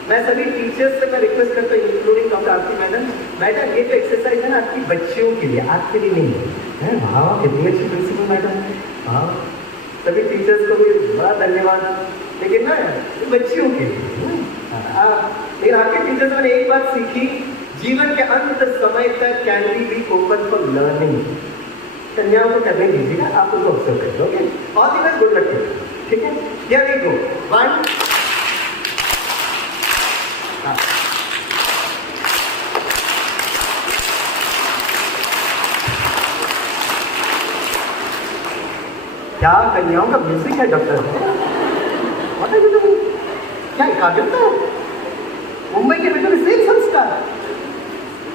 मैं सभी टीचर्स से मैं रिक्वेस्ट करता हूँ, इंक्लूडिंग डॉक्टर आरती मैडम, ये तो एक्सरसाइज है ना आपकी बच्चियों के लिए, आपके लिए नहीं है। हाँ, कितनी अच्छी प्रिंसिपल मैडम। हाँ, सभी टीचर्स को भी बड़ा धन्यवाद, लेकिन ना बच्चियों के लिए। लेकिन आपके टीचर्स मैंने एक बात सीखी, जीवन के अंत समय तक can be open for learning. कन्याओं को करने दीजिएगा, आप उनको ऑब्जर्व करेंगे, okay? All the best, good luck, ठीक है? हियर वी गो, 1 क्या कन्याओं का म्यूजिक है डॉक्टर? क्या एकाग्रता है? मुंबई के बिल्कुल सेम संस्कार।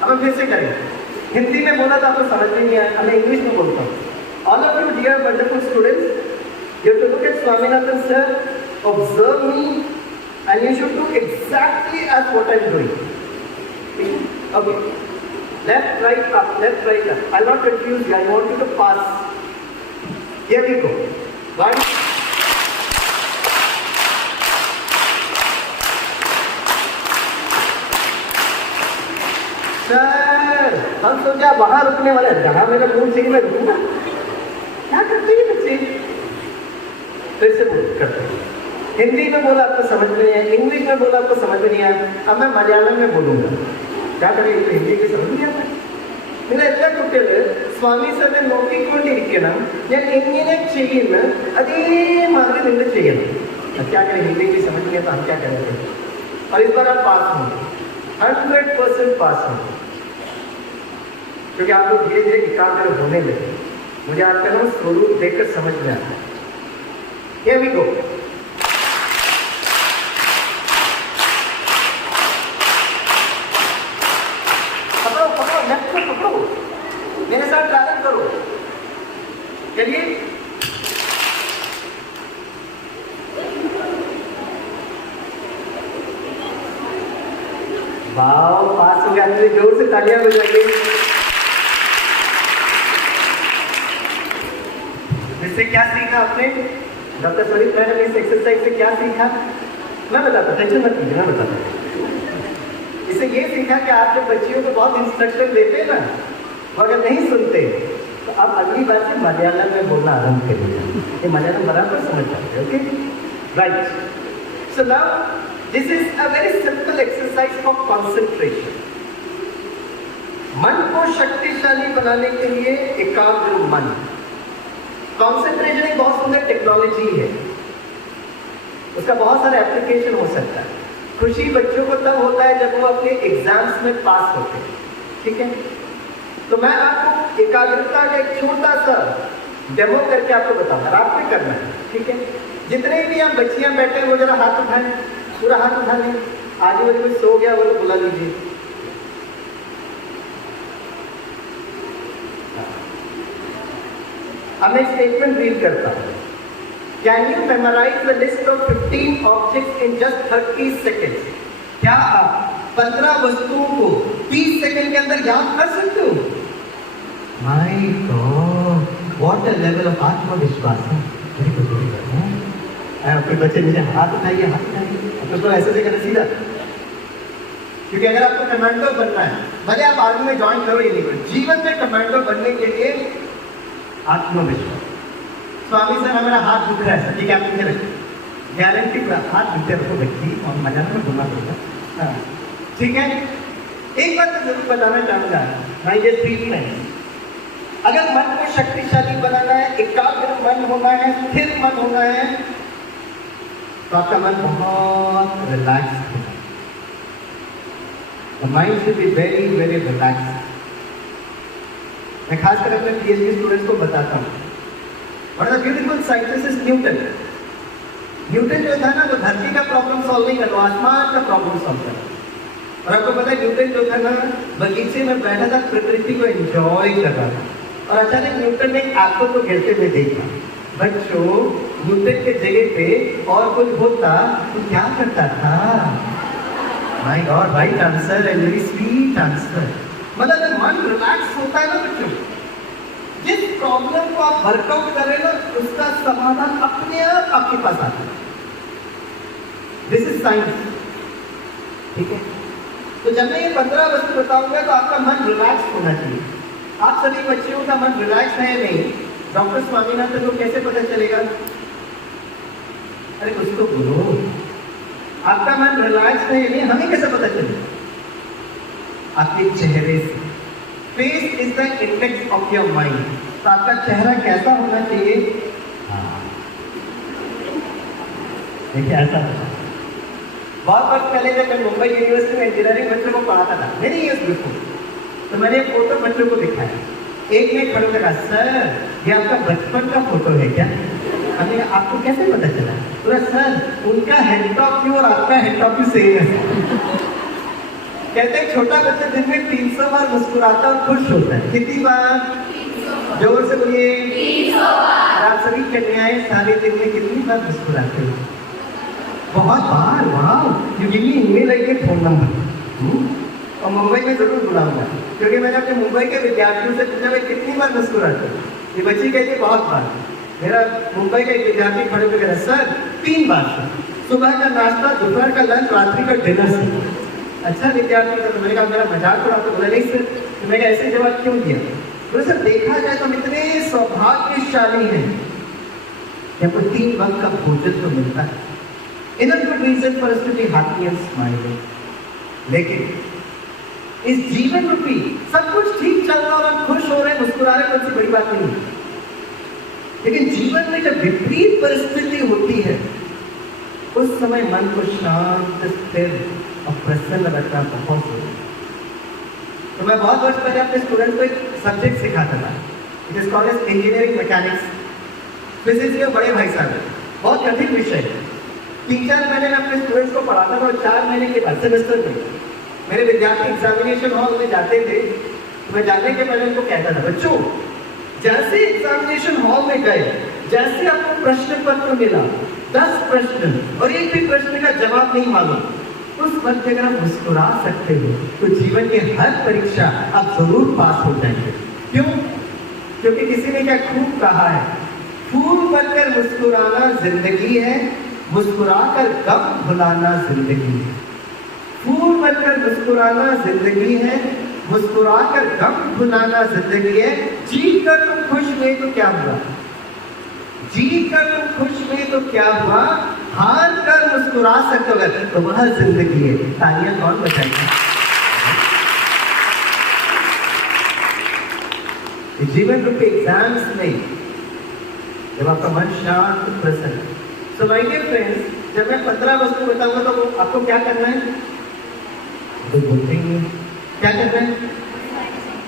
अब हम फिर से करें, हिंदी में बोला था आपको समझ में नहीं आया, मैं इंग्लिश में बोलता हूँ। All of you dear wonderful students, you have to look at Swaminathan sir, observe me, and you should do exactly as what I'm doing. Okay. Left, right, up, left, right, up. I'll not confuse you. I want you to pass. Here we go. 1 2 sir हम सोचा वहां रुकने वाले हैं, जहां मेरा मूड चाहिए मैं रुकूंगा। क्या करते हैं बच्चे? फिर से करते हैं। हिंदी में बोला आपको समझ में नहीं आया, इंग्लिश में बोला आपको समझ में नहीं आया, अब मैं मलयालम में बोलूंगा। क्या करें, हिंदी की समझ नहीं आता। പിന്നെ എല്ലാ കുട്ടികളും സ്വാമി സാറിന്റെ നോക്കിക്കൊണ്ടിരിക്കണം, ഞാൻ എങ്ങനെ ചെയ്യുന്ന അതേമാതിരി നിങ്ങൾ ചെയ്യണം। क्या करें, हिंदी की समझ नहीं आता, हम क्या करेंगे? और इस बार आप पास होंगे, 100% पास होंगे, क्योंकि आप लोग धीरे धीरे एकाग्र होने लगे। मुझे आपका नाम स्वरूप देखकर समझ में आता है। Here we go. पकड़ो पकड़ो, लेफ्ट को पकड़ो, मेरे साथ ट्रैवल करो। चलिए, वाओ, पास हो गया। मुझे जोर से तालियां बजाइए। इससे क्या सीखा आपने? डॉक्टर स्वरूप मैडम, इस एक्सरसाइज से क्या सीखा? मैं बताता, टेंशन मत कीजिए, मैं बताता। इससे ये सीखा कि आप जब बच्चियों को बहुत इंस्ट्रक्शन देते हैं ना, वो अगर नहीं सुनते तो आप अगली बार से मलयालम में बोलना आरंभ करिए। ये मलयालम बराबर समझ जाते हैं। Okay, right. So now this is a very simple exercise for concentration. मन को शक्तिशाली बनाने के लिए एकाग्र मन। कॉन्सेंट्रेशन एक बहुत सुंदर टेक्नोलॉजी है, उसका बहुत सारे एप्लीकेशन हो सकता है। खुशी बच्चों को तब होता है जब वो अपने एग्जाम्स में पास होते हैं, ठीक है? तो मैं आपको एकाग्रता का एक छोटा सा डेमो करके आपको बताऊंगा, आपको ही करना है, ठीक है? जितने भी आप बच्चियां बैठे हैं वो जरा हाथ उठाएं, पूरा हाथ उठा लें। आगे वाले कोई सो गया वो तो बुला लीजिए। अब मैं स्टेटमेंट रीड करता हूँ। Can you memorise the list of 15 objects in just 30 seconds? क्या आप 15 वस्तुओं को 30 सेकेंड के अंदर याद कर सकते हो? My God, what a level of आत्मविश्वास है। आपके बच्चे मुझे हाथ उठाइए, हाथ उठाइए, अपने को ऐसे करना सीधा। क्योंकि अगर आपको कमांडो बनना है, भले आप आर्मी में ज्वाइन करो या नहीं करो, जीवन में कमांडो बनने के लिए आत्मविश्वास। स्वामी सर मेरा हाथ दुख रहा है, ठीक है आप मुझे रखिए, गारंटी पूरा हाथ दुखते रखो व्यक्ति, और मजाक में बोलना पड़ेगा। हाँ ठीक है। एक बात मैं जरूर बताना चाहूँगा, माय डियर फ्रेंड्स, अगर मन को शक्तिशाली बनाना है, एकाग्र मन होना है, स्थिर मन होना है, तो आपका मन बहुत रिलैक्स होना है। The mind should be very very relaxed. मैं खासकर अपने PhD स्टूडेंट्स को बताता हूँ, One of the beautiful scientists is Newton. Newton जो था ना, वो धरती का प्रॉब्लम सॉल्व नहीं कर रहा, आसमान का प्रॉब्लम सॉल्व कर रहा। और आपको पता है न्यूटन जो था ना, बगीचे में बैठा था, प्रकृति को एंजॉय कर रहा था, और अचानक न्यूटन ने एप्पल को गिरते हुए देखा। बच्चों, न्यूटन के जगह पे और कुछ होता तो क्या करता था? My God, right answer and very sweet answer. मतलब जब मन रिलैक्स होता है ना बच्चों, जिस प्रॉब्लम को आप वर्कआउट करें ना, उसका समाधान अपने आप आपके पास आता है। दिस इज साइंस, ठीक है? तो जब मैं ये 15 वस्तु बताऊंगा तो आपका मन रिलैक्स होना चाहिए। आप सभी बच्चियों का मन रिलैक्स है नहीं, डॉक्टर स्वामीनाथन को कैसे पता चलेगा? अरे कुछ तो बोलो, आपका मन रिलैक्स है नहीं, हमें कैसे पता चलेगा? आपके चेहरे से। Face is the index of your mind. तो आपका चेहरा कैसा होना चाहिए? देखिए ऐसा। बहुत वक्त पहले जब मैं मुंबई यूनिवर्सिटी में इंजीनियरिंग बच्चों को पढ़ाता था, मेरी ईयर्स बिफोर, तो मैंने एक फोटो बच्चों को दिखाया। एक ने खड़े होकर कहा, सर ये आपका बचपन का फोटो है क्या? हमने कहा आपको कैसे पता चला? बोला सर उनका हेड टॉप व्यू और आपका हेड टॉप व्यू सेम है। कहते हैं छोटा बच्चा दिन में 300 बार मुस्कुराता और खुश होता है। कितनी बार? जोर से बोलिए। 300 बार। और आप सभी कन्याएं सारे दिन में कितनी बार मुस्कुराते हो? बहुत बार। वाह, you give me email ID, phone number, और मुंबई में जरूर बुलाऊंगा, क्योंकि मैंने अपने मुंबई के विद्यार्थियों से पूछा भाई कितनी बार मुस्कुराते हो? ये बच्ची कहती है बहुत बार। मेरा मुंबई का एक विद्यार्थी खड़े होकर कह रहा है, सर 3 बार, सुबह का नाश्ता, दोपहर का लंच, रात्रि का डिनर। अच्छा विद्यार्थी था। तो मैंने कहा मेरा मजाक उड़ा, तो बोला नहीं सर। तो मैंने ऐसे जवाब क्यों दिया? तो सर देखा जाए तो हम इतने सौभाग्यशाली हैं कि हमको 3 वक्त का भोजन तो मिलता है। Enough good reason for us to be happy and smiling. लेकिन इस जीवन रूपी सब कुछ ठीक चल रहा और हम खुश हो रहे हैं, मुस्कुरा रहे हैं, कोई बड़ी बात नहीं है। लेकिन जीवन में जब विपरीत परिस्थिति होती है उस समय मन को शांत, स्थिर और प्रसन्न रखना बहुत जरूरी है। तो मैं बहुत वर्ष पहले अपने स्टूडेंट्स को एक सब्जेक्ट सिखाता था। It is called as engineering mechanics. Physics के बड़े भाई साहब, बहुत कठिन विषय है। 3-4 महीने में अपने स्टूडेंट्स को पढ़ाता था और 4 महीने के बाद सेमेस्टर में मेरे विद्यार्थी एग्जामिनेशन हॉल में जाते थे। तो मैं जाने के पहले उनको कहता था, बच्चों जैसे एग्जामिनेशन हॉल में गए, जैसे आपको प्रश्न पत्र मिला 10 प्रश्न और एक भी प्रश्न का जवाब नहीं मालूम, उस वक्त अगर आप मुस्कुरा सकते हो तो जीवन की हर परीक्षा आप जरूर पास हो जाएंगे। क्यों? क्योंकि किसी ने क्या खूब कहा है, फूल बनकर मुस्कुराना जिंदगी है, मुस्कुराकर गम भुलाना जिंदगी है। फूल बनकर मुस्कुराना जिंदगी है, मुस्कुराकर गम भुलाना जिंदगी है। जी कर तुम खुश हुए तो क्या हुआ, जी कर तुम खुश हुए तो क्या हुआ, हार कर मुस्कुरा सकते हो अगर तो वह जिंदगी है। तालियां कौन बजाएगा? जीवन रूपी एग्जाम्स में जब आपका मन शांत प्रसन्न। सो माय डियर फ्रेंड्स, जब मैं 15 वस्तु बताऊंगा तो आपको क्या करना है? तो बोलते ही क्या करना है?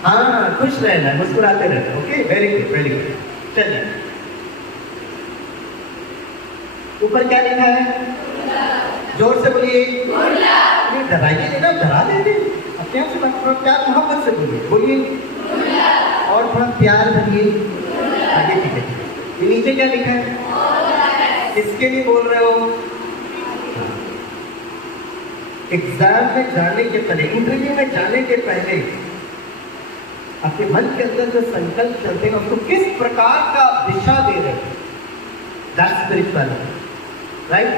हाँ, खुश रहना है, मुस्कुराते रहना। Okay, very good, very good. चलिए, ऊपर क्या लिखा है? जोर से बोलिए। डराइए नहीं ना, डरा देते अपने आप से। थोड़ा प्यार मोहब्बत से बोलिए, बोलिए और थोड़ा प्यार भरिए। आगे ठीक है। ये नीचे क्या लिखा है? किसके लिए बोल रहे हो? एग्जाम में जाने के पहले, इंटरव्यू में जाने के पहले आपके मन के अंदर जो संकल्प चलते हैं उसको किस प्रकार का दिशा दे रहे हैं, दैट्स स्पिरिचुअलिटी, राइट?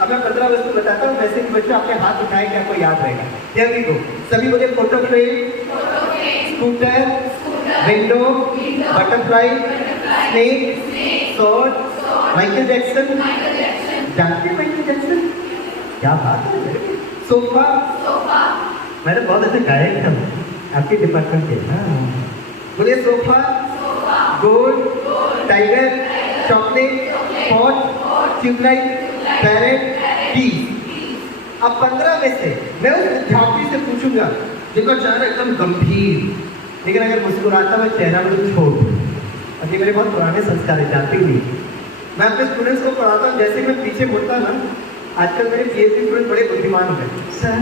अब मैं 15 वस्तु बताता हूँ, वैसे भी बच्चों आपके हाथ उठाए कि आपको याद रहेगा। Here we go. सभी बोले photo frame, scooter, window, butterfly, snake, sword, Michael Jackson. जानते हैं माइकल जैक्सन? क्या बात है। सोफा, मैंने बहुत अच्छे गायक हैं आपके डिपार्टमेंट के। हाँ, बोलिए sofa, gold, tiger, chocolate, pot, tubelight, parrot, keys. अब 15 में से मैं उस विद्यार्थी से पूछूंगा जिनका चेहरा एकदम गंभीर लेकिन अगर मुस्कुराता हुआ चेहरा मतलब छोट। अब ये मेरे बहुत पुराने संस्कार है, जाते नहीं। मैं अपने स्टूडेंट्स को पढ़ाता हूँ, जैसे मैं पीछे मुड़ता ना, आजकल मेरे पीएचडी स्टूडेंट बड़े बुद्धिमान हो गए। Sir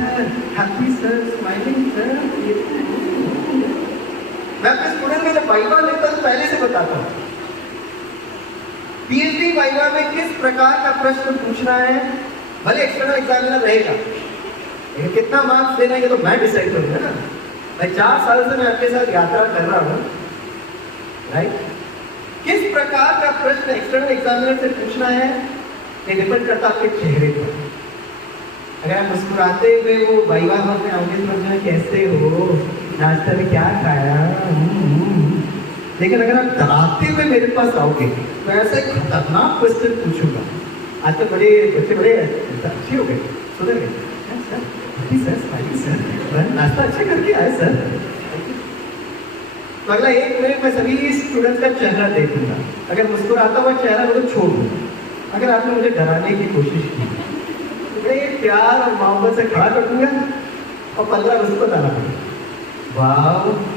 happy sir, smiling sir. मैं अपने स्टूडेंट को जब वाइवा लेता हूँ पहले से बताता हूँ पीएचडी वाइवा में किस प्रकार का प्रश्न पूछना है। भले एक्सटर्नल एग्जामिनर रहेगा लेकिन कितना मार्क्स देना है तो मैं डिसाइड करूंगा ना। मैं 4 साल से मैं आपके साथ यात्रा कर रहा हूँ, राइट? किस प्रकार का प्रश्न एक्सटर्नल एग्जामिनर से पूछना है ये डिपेंड करता है आपके चेहरे पर। अगर आप मुस्कुराते हुए वो वाइवा हॉल में आओगे तो कैसे हो, नाश्ता में क्या खाया, लेकिन अगर आप डराते हुए मेरे पास आओगे तो ऐसा एक खतरनाक क्वेश्चन पूछूंगा। आज तो बड़े बच्चे बड़े अच्छे हो गए, सुधर गए। सर नाश्ता अच्छा करके आए सर। तो अगला 1 मिनट में सभी स्टूडेंट्स का चेहरा देखूंगा। अगर मुस्कुराता हुआ चेहरा तो छोड़ दूँ। अगर आपने मुझे डराने की कोशिश की तो मैं एक प्यार और मोहब्बत से खड़ा कर दूंगा और 15 उसको डाला। वाह,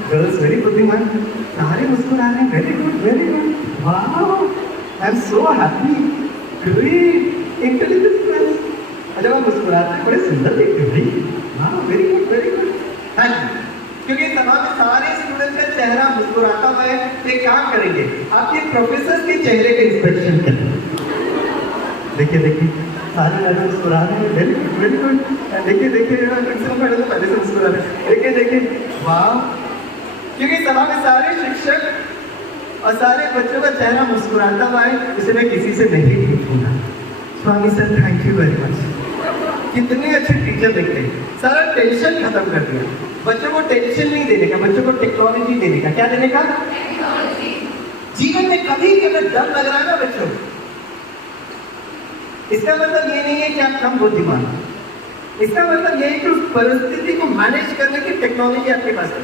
गर्ल्स वेरी बुद्धिमान, सारे मुस्कुरा रहे हैं, वेरी गुड वेरी गुड, वाह, आई am so happy, great, intelligence. जब आप मुस्कुराते हैं बड़े सुंदर दिखते हो भाई, हाँ, वेरी गुड वेरी गुड। हाँ जी, क्योंकि तमाम सारे स्टूडेंट्स का चेहरा मुस्कुराता हुआ है तो क्या करेंगे, आपके प्रोफेसर के चेहरे का इंस्पेक्शन करें। देखिए देखिए सारे लड़के मुस्कुरा रहे हैं, वेरी गुड वेरी गुड। देखिए देखिए प्रिंसिपल मैडम तो पहले से मुस्कुरा रहे हैं, देखिए देखिए, वाह। क्योंकि तमाम सारे शिक्षक और सारे बच्चों का चेहरा मुस्कुराता हुआ है, इसे मैं किसी से नहीं पूछूंगा। Swami sir thank you very much. कितने अच्छे टीचर दिखते हैं, सारा टेंशन खत्म कर दिया। बच्चों को टेंशन नहीं देने का, बच्चों को टेक्नोलॉजी देने का। क्या देने का? जीवन में कभी भी अगर डर लग रहा है ना बच्चों, इसका मतलब ये नहीं है कि आप कम बुद्धिमान हैं। इसका मतलब ये है कि उस परिस्थिति को मैनेज करने की टेक्नोलॉजी आपके पास है।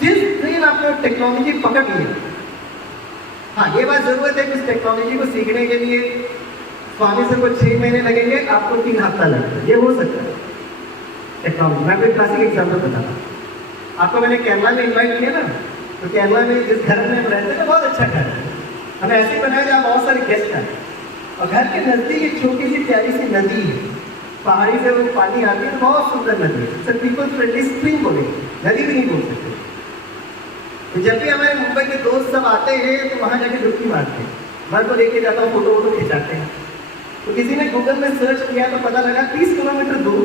जिस दिन आपने टेक्नोलॉजी पकड़ ली, हाँ ये बात जरूरत है कि उस टेक्नोलॉजी को सीखने के लिए स्वामी सर को 6 महीने लगेंगे, आपको 3 हफ्ता लगेगा, ये हो सकता है टेक्नोलॉजी। मैं कोई क्लासिक एग्जाम्पल बताता हूँ आपको। मैंने केरला में इन्वाइट किया ना, तो केरला में जिस घर में हम रहते हैं बहुत अच्छा घर है, हमें ऐसे ही बनाया जहाँ बहुत सारे गेस्ट आए, और घर के नजदीक एक छोटी सी प्यारी सी नदी है, पहाड़ी से वो पानी आती है, बहुत सुंदर नदी है। सर पीपल फ्रेंडली स्प्रिंग बोलेंगे, नदी भी नहीं बोल सकते। तो जब भी हमारे मुंबई के दोस्त सब आते हैं तो वहाँ जाके डुबकी मारते हैं, मैं तो लेके जाता हूँ, फोटो वोटो खिंचाते हैं। तो किसी ने गूगल में सर्च किया तो पता लगा 30 किलोमीटर दूर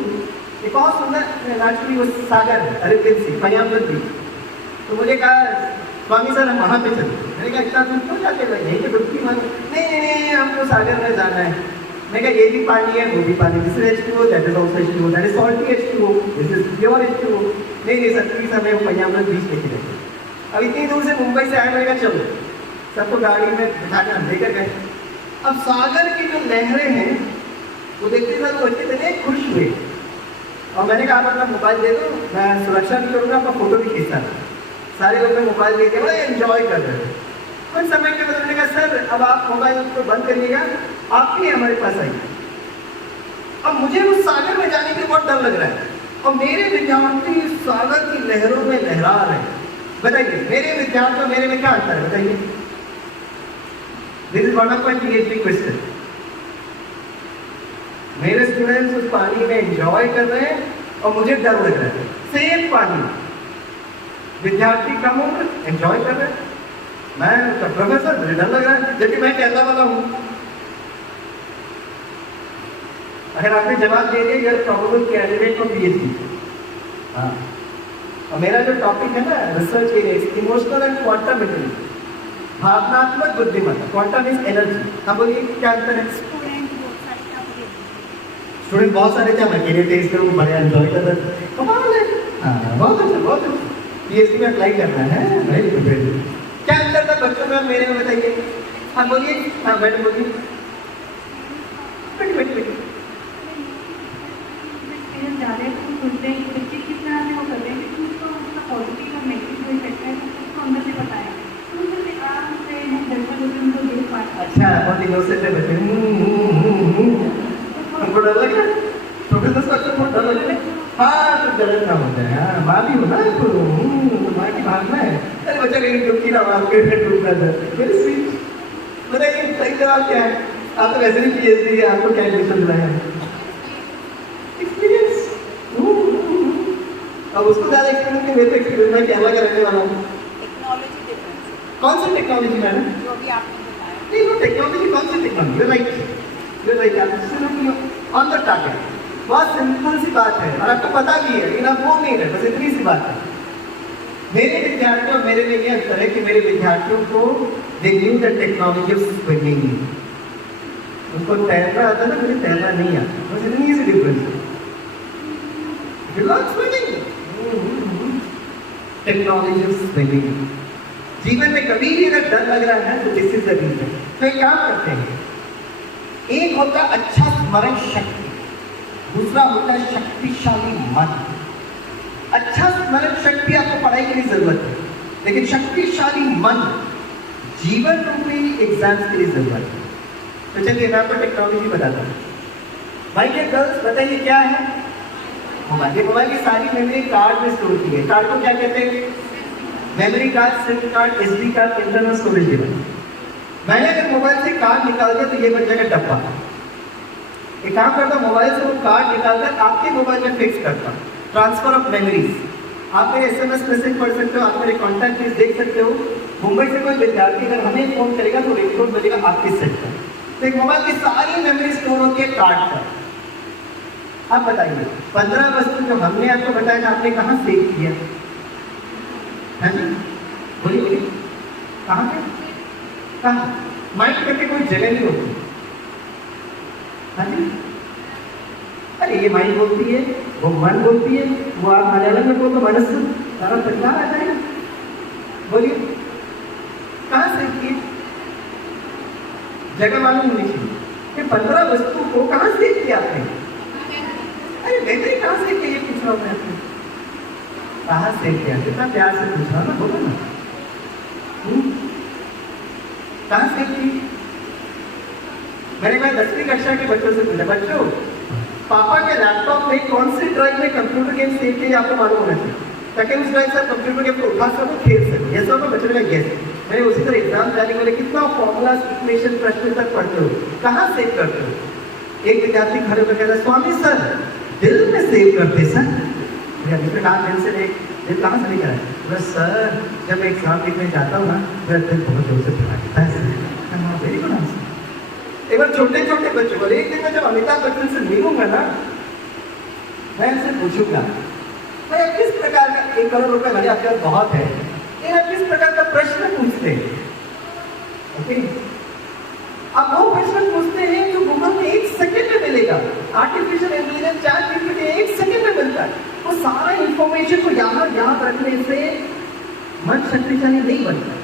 एक बहुत सुंदर नेचुरली वो सागर है, अरेबियन सी, पयामर बीच। तो मुझे कहा स्वामी सर हम वहाँ पे चलते। मैंने कहा इतना दूर क्यों जाते भाई, यहीं पे डुबकी मारो। नहीं हमको सागर में जाना है। मैं कहा ये भी पानी है, वो भी पानी, this is H2O, that is also H2O, that is salty H2O, this is pure H2O। नहीं सर प्लीज हमें वो पयामर बीच लेके जाए। अब इतनी दूर से मुंबई से आए, मैंने कहा चलो सबको गाड़ी में बिठा के हम लेकर गए। अब सागर की जो लहरें हैं वो देखते सर वो इतने खुश हुए, और मैंने कहा आप अपना मोबाइल दे दो, मैं सुरक्षा भी करूँगा, आपका फोटो भी खींचता था। सारे लोग मोबाइल दे के बड़े एंजॉय कर रहे थे। कुछ समय के बाद मैंने कहा सर अब आप मोबाइल को बंद करिएगा, आप भी हमारे पास आइए। अब मुझे उस सागर में जाने के बहुत डर लग रहा है, और मेरे विद्यार्थी सागर की लहरों में लहरा रहे हैं। बताइए मेरे विद्यार्थी और मेरे में क्या अंतर है, बताइए। This is one of my PhD question. मेरे स्टूडेंट्स उस पानी में एंजॉय कर रहे हैं और मुझे डर लग रहा है। सेम पानी, विद्यार्थी कम उम्र एंजॉय कर रहे हैं, मैं प्रोफेसर मुझे डर लग रहा है, जबकि मैं केरला वाला हूं। अगर आपने जवाब दे दिया your probable candidate for PhD। हाँ, और मेरा जो टॉपिक है ना research area emotional and quantum intelligence, भावनात्मक बुद्धिमत्ता, क्वांटम इज एनर्जी। हाँ बोलिए क्या अंतर है? स्टूडेंट बहुत सारे थे, मैं अकेले थे, इसलिए बड़े एंजॉय कर रहे थे। कमाल है, हाँ बहुत अच्छा बहुत अच्छा। PhD में अप्लाई करना है, वेरी गुड वेरी गुड। क्या अंतर था बच्चों में मेरे में, बताइए। हाँ बोलिए, हाँ मैडम बोलिए। जा रहे हैं तो सुनते हैं बच्चे किस तरह से वो करते हैं कि उसको उसका पॉजिटिव और नेगेटिव जो इफेक्ट है उसको अंदर से बताएं, तो उनसे आराम से हम दर्शन होकर उनको देख पाते हैं। अच्छा बहुत इनोसेंट है बच्चे, हमको डर लग रहा है, प्रोफेसर से अच्छा बहुत डर लग रहा है। हाँ तो गलत ना हो जाए, हाँ माँ भी हो ना तो माँ की भावना है। अरे बच्चा कहीं डुबकी ना मार के डूबना था, वेरी स्वीट। बताइए सही जवाब क्या है? आप तो वैसे भी PhD है, आपको क्या एडमिशन दिलाया है? एक्सपीरियंस। अब उसको ज़्यादा एक्सपीरियंस नहीं, मेरे एक्सपीरियंस में केरला का रहने वाला हूँ। टेक्नोलॉजी डिफरेंस कौन सी टेक्नोलॉजी मैडम? जो अभी आपने बताया, नहीं वो टेक्नोलॉजी कौन सी टेक्नोलॉजी? On the target. बहुत सिंपल सी बात है और आपको पता भी है, लेकिन आप वो नहीं रहे, बस इतनी सी बात है। मेरे विद्यार्थियों और मेरे में ये अंतर है कि मेरे विद्यार्थियों को they knew the technology of swimming. उनको तैरना आता ना, मुझे तैरना नहीं आता, बस इतनी सी डिफरेंस है। Technology of swimming. जीवन में कभी भी अगर डर लग रहा है तो दिस इज द रीजन। तो क्या करते हैं, एक होता है अच्छा स्मरण शक्ति, दूसरा होता है शक्तिशाली मन। अच्छा स्मरण शक्ति आपको पढ़ाई के लिए जरूरत है, लेकिन शक्तिशाली मन जीवन रूपी एग्जाम्स के लिए जरूरत है। तो चलिए मैं आपको टेक्नोलॉजी बताता हूँ। भाई ये गर्ल्स बताइए क्या है? मोबाइल। ये मोबाइल की सारी मेमोरी कार्ड में स्टोर की है। कार्ड को क्या कहते हैं? Memory card, SIM card, SD card, internal storage device. मैंने अगर मोबाइल से कार्ड निकाल दिया तो ये बन जाएगा डब्बा। एक काम करता, मोबाइल से वो कार्ड निकालकर आपके मोबाइल में फिक्स करता। Transfer of memories. आप मेरे SMS मैसेज पढ़ सकते हो, आप मेरे कॉन्टैक्ट लिस्ट देख सकते हो। मुंबई से कोई विद्यार्थी अगर हमें फोन करेगा तो रिंगटोन बजेगा आपके सेट पर। तो एक मोबाइल की सारी मेमोरी स्टोर होती है कार्ड पर। आप बताइए 15 वस्तु जो हमने आपको बताया था, आपने कहाँ सेव किया? हाँ जी बोलिए बोलिए, कहाँ पे? कहाँ? माइंड करके कोई जगह नहीं होती। हाँ जी ये माइंड बोलती है, वो मन बोलती है, वो आप मलयालम में बोलो मनस्सु, सारा परिवार आ जाएगा। बोलिए कहाँ से की जगह मालूम होनी चाहिए कि 15 वस्तु को कहाँ से किया आपने? अरे मेमोरी कहाँ से किया, ये पूछ रहा हूँ मैं आपसे। कहाँ से किया? कितना प्यार से पूछ रहा ना, बोलो ना। कहाँ से की? मैं 10वीं कक्षा के बच्चों से पूछा, बच्चों पापा के लैपटॉप में कौन सी ड्राइव में कंप्यूटर गेम सेव किए आपको मालूम होना चाहिए, ताकि उस ड्राइव से कंप्यूटर गेम को उठा सको, खेल सको। ये सब बच्चों ने गेस। मैंने उसी तरह एग्जाम जाने वाले कितना फॉर्मूला इक्वेशन प्रश्न तक पढ़ते हो, कहाँ सेव करते हो? एक विद्यार्थी खड़े होकर कहता है, स्वामी सर दिल में सेव करते सर। कहा दिल से दिल कहाँ से लेकर आए? बोला सर जब मैं एग्जाम लिखने जाता हूँ ना, मेरा दिल बहुत जोर से धड़कता है सर। Very good answer. एक बार छोटे छोटे बच्चों को, एक दिन में जब अमिताभ बच्चन से मिलूंगा ना, मैं उनसे पूछूंगा भाई आप किस प्रकार का 1 करोड़ रुपए भले आपके पास बहुत है, लेकिन आप किस प्रकार का प्रश्न पूछते हैं? ओके, आप वो प्रश्न पूछते हैं जो गूगल में 1 सेकंड में मिलेगा। Artificial intelligence chat GPT 1 second में मिलता है। वो सारा इंफॉर्मेशन को यहाँ याद रखने से मन शक्तिशाली नहीं बनता।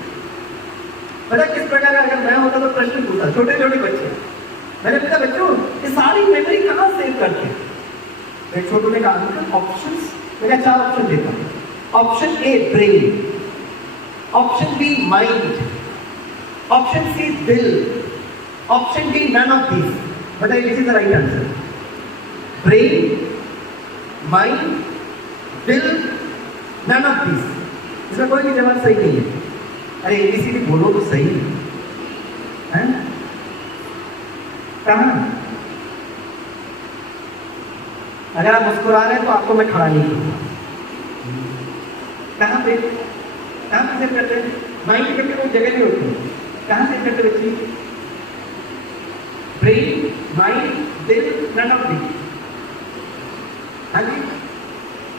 पता किस प्रकार अगर मैं होता तो प्रश्न पूछा, छोटे छोटे बच्चे, मैंने पूछा बच्चों ये सारी मेमोरी कहाँ सेव करते हैं? एक छोटू ने कहा अंकल ऑप्शंस, मैं 4 ऑप्शन देता हूँ। Option A brain, option B mind, option C दिल, option D none of this. बताइए this is the right answer. Brain, mind, दिल, नन ऑफ दिस। इसका कोई भी जवाब सही नहीं है। अरे एबीसीडी बोलो तो सही है। कहाँ? अगर आप मुस्कुरा रहे हैं तो आपको मैं खड़ा नहीं करूंगा। कहाँ पे सेव करते हैं? माइंड करके कोई जगह नहीं होती। कहाँ सेव करते बच्चे? ब्रेन, माइंड, दिल, नन ऑफ दिस। हाँ जी,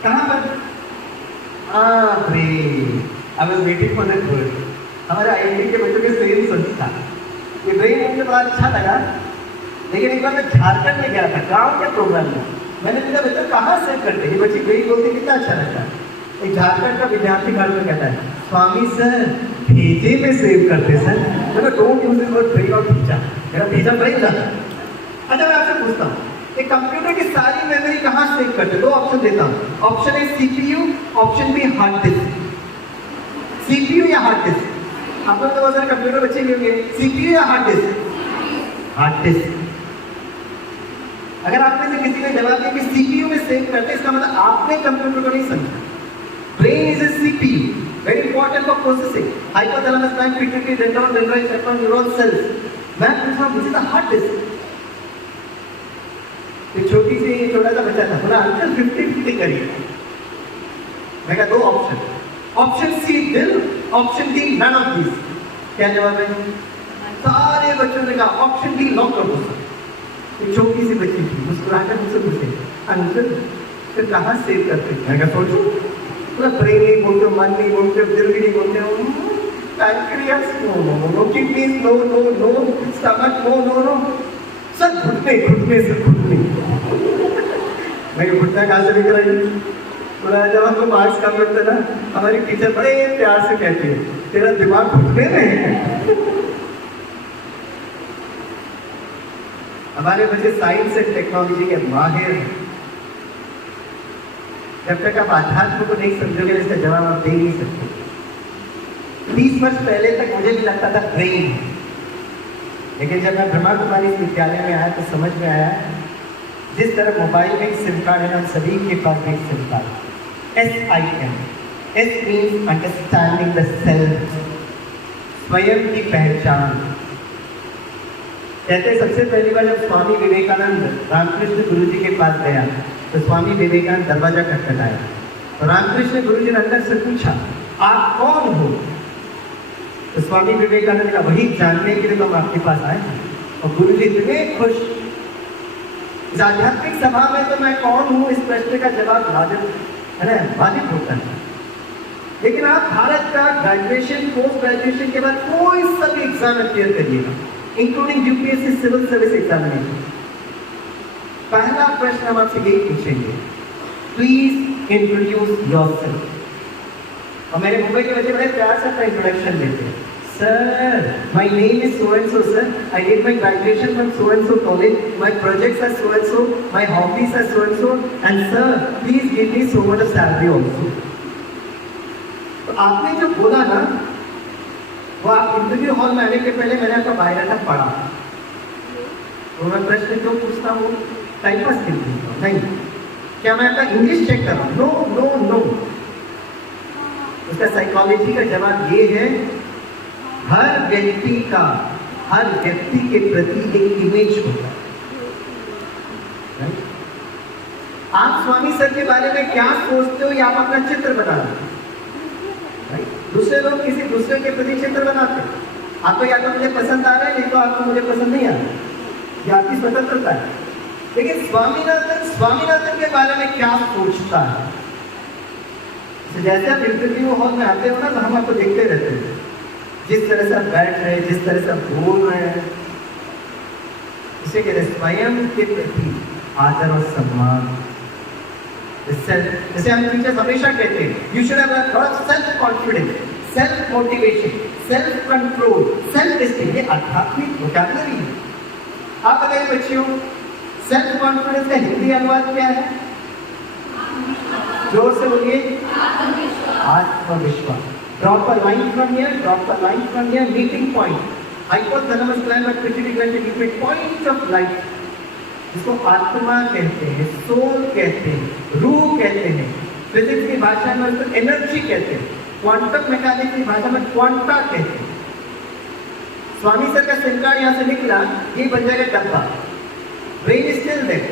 कहाँ पर? Brain. I was waiting for that word. हमारे आईआईटी के बच्चों के सेम संस्था, ये ब्रेन मुझे बड़ा अच्छा लगा। लेकिन एक बार मैं झारखंड में गया था गांव के प्रोग्राम में, मैंने पूछा बच्चों कहाँ सेव करते हैं? बच्चे ब्रेन बोलते कितना अच्छा लगता है। एक झारखंड का विद्यार्थी घर में कहता है, स्वामी सर भेजे में सेव करते सर। मैंने don't use this word brain और भेजा, मेरा भेजा ब्रेन था। अच्छा मैं आपसे पूछता हूँ, एक कंप्यूटर की सारी मेमोरी कहाँ सेव करते? 2 ऑप्शन देता हूँ। Option A CPU, option B hard disk. CPU या हार्ड डिस्क? आप लोग तो बहुत सारे कंप्यूटर बच्चे भी होंगे। सीपीयू या हार्ड डिस्क? Hard disk. अगर आप में से किसी ने जवाब दिया कि सीपीयू में सेव करते, इसका मतलब आपने कंप्यूटर को नहीं समझा। Brain is a CPU, very important for processing. Hypothalamus, pituitary, dendrite, cerebrum, neuron cells. मैं पूछ रहा हूँ this is the hard disk. एक छोटा सा बच्चा था, बोला अंकल 50-50 करिए। मैं कहा 2 ऑप्शन, ऑप्शन सी दिल, option D none of this. क्या जवाब है? सारे बच्चों ने कहा ऑप्शन डी लॉक कर दो। एक छोटी सी बच्ची थी, मुस्कुराकर मुझसे पूछे अंकल फिर कहाँ सेव करते? मैं कहा सोचो, पूरा ब्रेन नहीं बोलते, मन नहीं बोलते, दिल भी नहीं बोलते, pancreas no, kidneys no no no, stomach no no no, sir घुटने से घुटने। मैं घुटना कहाँ से लेकर आई? बोला जब हमको मार्क्स कम मिलते ना, हमारी टीचर बड़े प्यार से कहती है तेरा दिमाग घुटने में है। हमारे बच्चे साइंस एंड टेक्नोलॉजी के माहिर हैं। जब तक आप आध्यात्म को नहीं समझोगे इसका जवाब आप दे नहीं सकते। 30 वर्ष पहले तक मुझे भी लगता था ब्रेन है, लेकिन जब मैं ब्रह्मा कुमारी विद्यालय में आया तो समझ में आया जिस तरह मोबाइल में सिम कार्ड है ना, सभी के पास एक SIM card. SIM, S means understanding the self, स्वयं की पहचान। कहते सबसे पहली बार जब स्वामी विवेकानंद रामकृष्ण गुरु जी के पास गया तो स्वामी विवेकानंद दरवाजा खटखटाया तो रामकृष्ण गुरु जी ने अंदर से पूछा आप कौन हो? तो स्वामी विवेकानंद का वही जानने के लिए तो हम आपके पास आए और गुरु जी इतने खुश। इस आध्यात्मिक सभा में तो मैं कौन हूँ इस प्रश्न का जवाब वाजिब होता है। लेकिन आप भारत का ग्रेजुएशन, पोस्ट ग्रेजुएशन के बाद कोई सा भी एग्जाम क्लियर करिएगा, including UPSC civil service examination, पहला प्रश्न हम आपसे यही पूछेंगे, प्लीज इंट्रोड्यूस योरसेल्फ। और मेरे मुंबई के बच्चे बड़े प्यार से अपना इंट्रोडक्शन देते हैं। Sir, my name is so and so sir, I did my graduation from so and so college, my projects are so and so, my hobbies are so and sir please give me so much of salary also. तो आपने जो बोला ना, वो आप इंटरव्यू हॉल में आने के पहले मैंने आपका बायोडाटा पढ़ा। तो मैं प्रश्न क्यों पूछता हूँ? टाइम पास के लिए नहीं। क्या मैं आपका इंग्लिश चेक कर रहा हूँ? No no no. उसका साइकोलॉजी का जवाब ये है, हर व्यक्ति के प्रति एक इमेज होता है। आप स्वामी सर के बारे में क्या सोचते हो, या आप अपना चित्र बना रहे हो? दूसरे लोग किसी दूसरे के प्रति चित्र बनाते हैं। आपको या तो मुझे पसंद आ रहा है, नहीं तो आपको मुझे पसंद नहीं आ रहा है, ये आपकी स्वतंत्रता है। लेकिन स्वामीनाथन के बारे में क्या सोचता है? तो जैसे आप इंटरव्यू हॉल में आते हो ना, तो हम आपको देखते रहते हैं, जिस तरह से आप बैठ रहे हैं, जिस तरह से आप बोल रहे हैं, इसे कहते हैं स्वयं के प्रति आदर और सम्मान। जैसे हम टीचर्स हमेशा कहते हैं, you should have a lot of self confidence, self motivation, self control, self discipline. ये आध्यात्मिक वोकैबुलरी है। आप बताइए बच्चियों, सेल्फ कॉन्फिडेंस का हिंदी अनुवाद क्या है? जोर से बोलिए, आत्मविश्वास। Drop a line from here, drop a line from here, meeting point. Hypothalamus gland of pituitary gland के बीच पॉइंट ऑफ लाइट, इसको आत्मा कहते हैं, सोल कहते हैं, रूह कहते हैं। फिजिक्स की भाषा में उसको एनर्जी कहते हैं, क्वांटम मैकेनिक्स की भाषा में क्वांटा कहते हैं। स्वामी सर का सिम कार्ड यहाँ से निकला, ये बन जाएगा डब्बा। Brain is still there.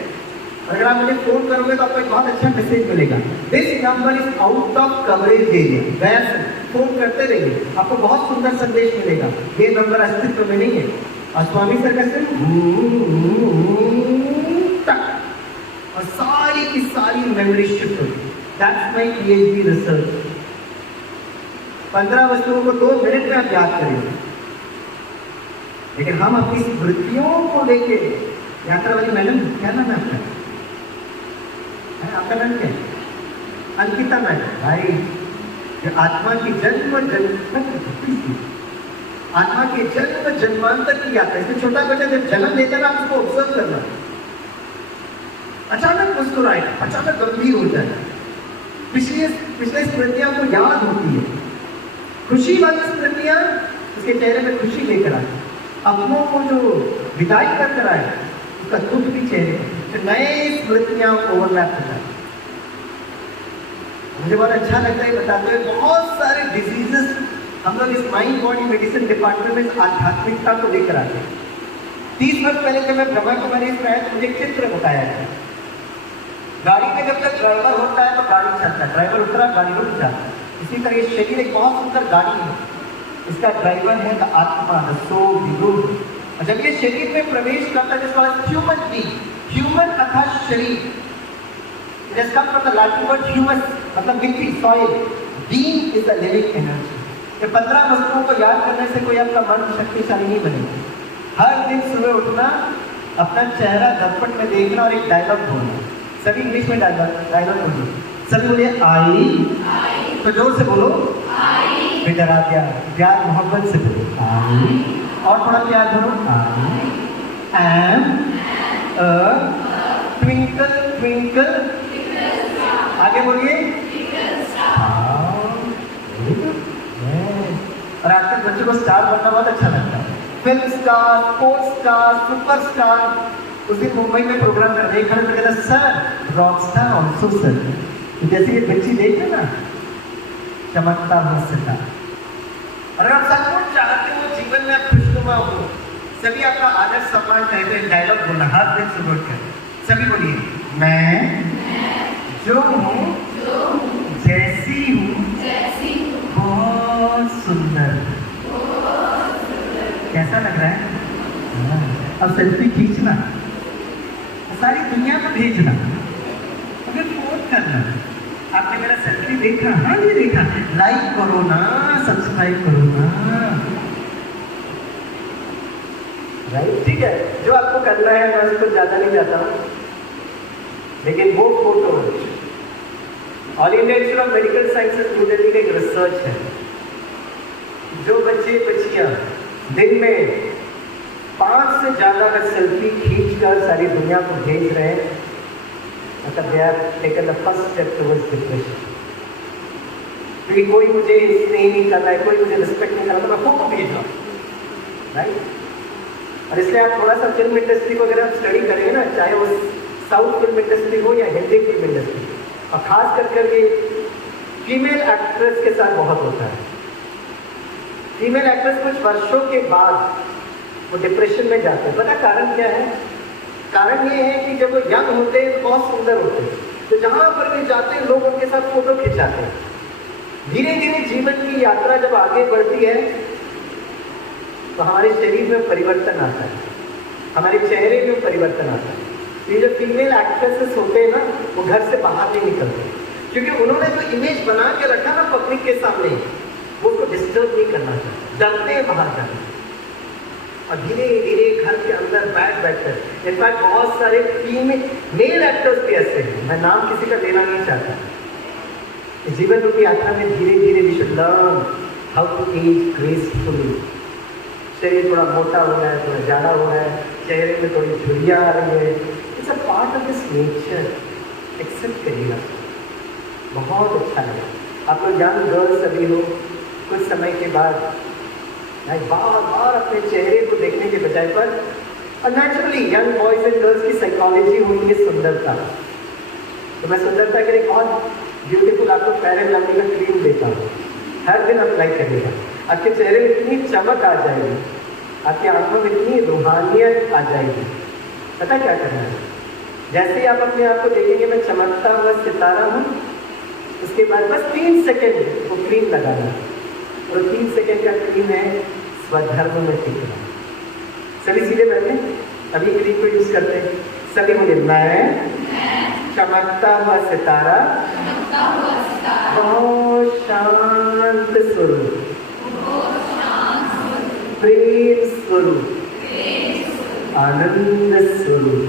अगर आप मुझे फोन करोगे तो आपको एक बहुत अच्छा मैसेज मिलेगा, this number is out of coverage area. वैसे फोन करते रहिए, आपको बहुत सुंदर संदेश मिलेगा। ये नंबर अस्तित्व में नहीं है। और स्वामी सर का सिम और सारी की सारी मेमोरी शिफ्ट होगी। That's my PhD research. 15 वस्तुओं को 2 मिनट में आप याद करेंगे, लेकिन हम अपनी स्मृतियों को लेके, यात्रा वाली मैडम क्या नाम है आपका? आपका नाम क्या है? अंकिता मैडम। भाई, जो आत्मा की आत्मा के जन्म जन्मांतर की यात्रा। इसमें छोटा बच्चा जब जन्म लेता है ना, आप उसको ऑब्जर्व करना, अचानक मुस्कुराएगा, अचानक गंभीर हो जाएगा, पिछले स्मृतियां को याद होती है, खुशी वाली स्मृतियां उसके चेहरे में खुशी लेकर आए, अपनों को जो विदाई कर आए उसका दुख भी चेहरे पर, नए स्मृतियां ओवरलैप होता है। मुझे बहुत अच्छा लगता है बताते हुए, बहुत सारे डिजीजेस हम लोग इस माइंड बॉडी मेडिसिन डिपार्टमेंट में आध्यात्मिकता को लेकर आते हैं। 30 वर्ष पहले जब मैं ब्रह्मा कुमारी में आया तो मुझे चित्र बताया गया, गाड़ी में जब तक ड्राइवर होता है तो गाड़ी चलता है, ड्राइवर उतरा गाड़ी रुक जाता है। इसी तरह ये शरीर एक बहुत सुंदर गाड़ी है, इसका ड्राइवर है द आत्मा, द सोल, द रूह। और जब ये शरीर में प्रवेश करता है, जिसका ह्यूमन बीइंग, ह्यूमन अर्थात शरीर, it has come from the Latin word humus, मतलब मिट्टी, soil. Being is the living energy. ये 15 वस्तुओं को याद करने से कोई आपका मन शक्तिशाली नहीं बनेगा। हर दिन सुबह उठना, अपना चेहरा दर्पण में देखना और एक डायलॉग बोलना। सभी इंग्लिश में डायलॉग बोलिए, सभी बोलिए आई, तो जोर से बोलो आई, डरा प्यार मोहब्बत से बोलो आई, और थोड़ा प्यार बोलो I am a twinkle twinkle, आगे बोलिए। और आजकल बच्चों को स्टार बनना बहुत अच्छा लगता है, film star, sports star, super star. उस दिन मुंबई में प्रोग्राम कर रहे, खड़े कहता sir rock star also sir. तो जैसे ये बच्ची देखे ना, चमकता हुआ सितारा। अगर आप सचमुच चाहते हो जीवन में आप खुशनुमा हो, सभी आपका आदर सम्मान करते हैं, डायलॉग बोलना हर दिन सुबह उठकर। सभी बोलिए, मैं जो हूँ जैसी हूँ बहुत सुंदर। कैसा लग रहा है? अब सेल्फी खींचना, सारी दुनिया को भेजना, अगर फोन करना, आपने मेरा सेल्फी देखा? हाँ जी देखा, लाइक करो ना, सब्सक्राइब करो ना, राइट? ठीक है, जो आपको करना है मैं उसको ज्यादा नहीं जाता हूँ। लेकिन वो photo all India institute of medical sciences new Delhi का एक रिसर्च है, जो बच्चे बच्चियां दिन में 5 से ज़्यादा अगर सेल्फी खींचकर सारी दुनिया को भेज रहे हैं, मतलब they are taken the first step towards depression. क्योंकि कोई मुझे स्नेह नहीं कर रहा है, कोई मुझे रिस्पेक्ट नहीं कर रहा, तो मैं फोटो भेज रहा हूँ, राइट। और इसलिए आप थोड़ा सा फिल्म इंडस्ट्री को अगर आप स्टडी करेंगे ना, चाहे वो साउथ फिल्म इंडस्ट्री हो या हिंदी फिल्म इंडस्ट्री, और खास करके फीमेल एक्ट्रेस के साथ बहुत होता है। फीमेल एक्ट्रेस कुछ वर्षों के बाद वो डिप्रेशन में जाते हैं। पता कारण क्या है? कारण ये है कि जब वो यंग होते हैं तो बहुत सुंदर होते हैं, तो जहाँ पर भी जाते हैं लोग उनके साथ फोटो खिंचाते हैं। धीरे धीरे जीवन की यात्रा जब आगे बढ़ती है तो हमारे शरीर में परिवर्तन आता है, हमारे चेहरे में परिवर्तन आता है। ये जो फीमेल एक्ट्रेसेस होते हैं ना, वो घर से बाहर नहीं निकलते, क्योंकि उन्होंने जो इमेज बना के रखा ना पब्लिक के सामने, वो उसको डिस्टर्ब नहीं करना चाहते, डरते हैं बाहर जाने। और धीरे धीरे घर के अंदर बैठकर, इनफैक्ट बहुत सारे मेल एक्टर्स भी ऐसे हैं, मैं नाम किसी का लेना नहीं चाहता। जीवन रूपी यात्रा में धीरे धीरे we should learn how to age gracefully. शरीर थोड़ा मोटा हो रहा है, थोड़ा जाड़ा हो रहा है, चेहरे में थोड़ी झुर्रियाँ आ रही है, it's a part of this nature, accept करिएगा, बहुत अच्छा लगेगा। आप लोग यंग गर्ल्स अभी हो, कुछ समय के बाद बार बार अपने चेहरे को देखने के बजाय पर, और naturally young boys and girls की साइकोलॉजी होती है सुंदरता। तो मैं सुंदरता के लिए बहुत ब्यूटीफुल आपको फेयर एंड लवली का क्रीम देता हूँ, हर दिन अप्लाई करिएगा, आपके चेहरे में इतनी चमक आ जाएगी, आपकी आंखों में इतनी रूहानियत आ जाएगी। पता क्या करना है? जैसे ही आप अपने आप को देखेंगे मैं चमकता हुआ सितारा हूँ, उसके बाद बस 3 सेकेंड वो क्रीम लगाना है, और 3 सेकेंड का क्रीम है स्वधर्म में टिकना। सभी सीधे बैठे, अभी क्रीम को यूज करते हैं सभी। मुझे मैं चमकता हुआ सितारा, बहुत शांत स्वरूप, प्रेम स्वरूप, आनंद स्वरूप,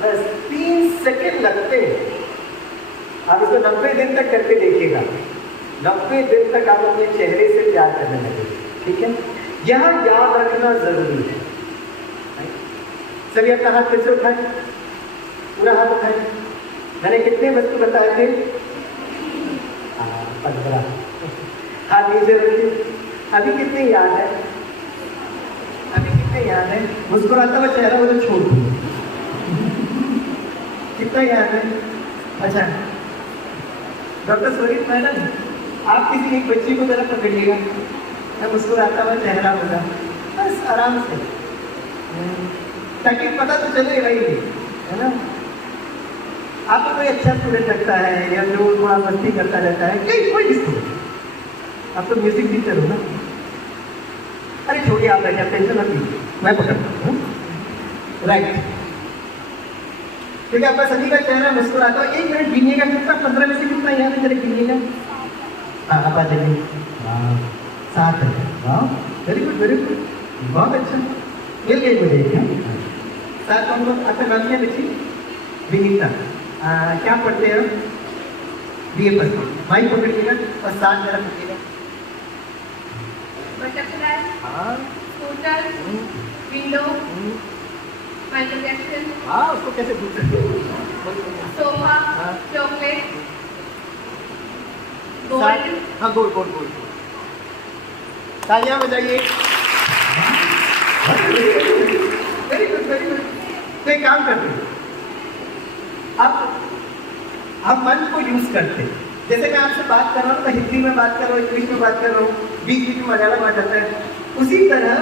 बस 3 सेकेंड लगते हैं। आप इसको 90 दिन तक करके देखिएगा, 90 दिन तक आप अपने चेहरे से प्यार करने लगेंगे, ठीक है? यह याद रखना जरूरी है। सभी अपना हाथ फिर से उठाएं, पूरा हाथ उठाएं। मैंने कितने वस्तु बताए थे? 15। हाथ नीचे रखिए। अभी कितने याद है? अभी कितने याद है? मुस्कुराता हुआ चेहरा मुझे छोड़ दो। कितना याद है? अच्छा, डॉक्टर स्वरूप मैडम, आप किसी एक बच्ची को जरा पकड़िएगा, मैं मुस्कुराता हुआ चेहरा होगा, बस आराम से, ताकि पता तो चले भाई, है ना? आपको कोई अच्छा स्टूडेंट लगता है या जो थोड़ा मस्ती करता रहता है, कोई भी स्टूडेंट, आप तो म्यूजिक टीचर हो ना? अरे छोड़िए, आप बैठे, टेंशन मत लीजिए, मैं पकड़ता हूँ, राइट? क्योंकि आपका सभी का चेहरा मुस्कुराता हो। 1 मिनट गिनिएगा, कितना 15 में से कितना याद है, जरा गिनिएगा। हाँ, आप आ जाइए। हाँ, 7 है। हाँ, वेरी गुड, वेरी गुड, बहुत अच्छा, मिल गई मुझे। 7 कौन कौन? आपका नाम क्या बच्ची? विनीता। क्या पढ़ते हैं? BA पढ़ते हैं। माइक पकड़िएगा और 7 जरा पकड़िएगा। बटरफ्लाई, हाँ, स्कूटर, विंडो, माइकल जैक्सन, हाँ, उसको कैसे भूल सकते हो? सोफा, हाँ। Chocolate, gold. गोल्ड, हाँ, गोल्ड, गोल्ड, गोल्ड। तालियां बजाइए। Very good, very good. तो एक काम करते हैं, अब हम मन को यूज करते हैं। जैसे मैं आपसे बात कर रहा हूँ, मैं हिंदी में बात कर रहा हूँ, इंग्लिश में बात कर रहा हूँ, बीच बीच में मलयालम आ जाता है। उसी तरह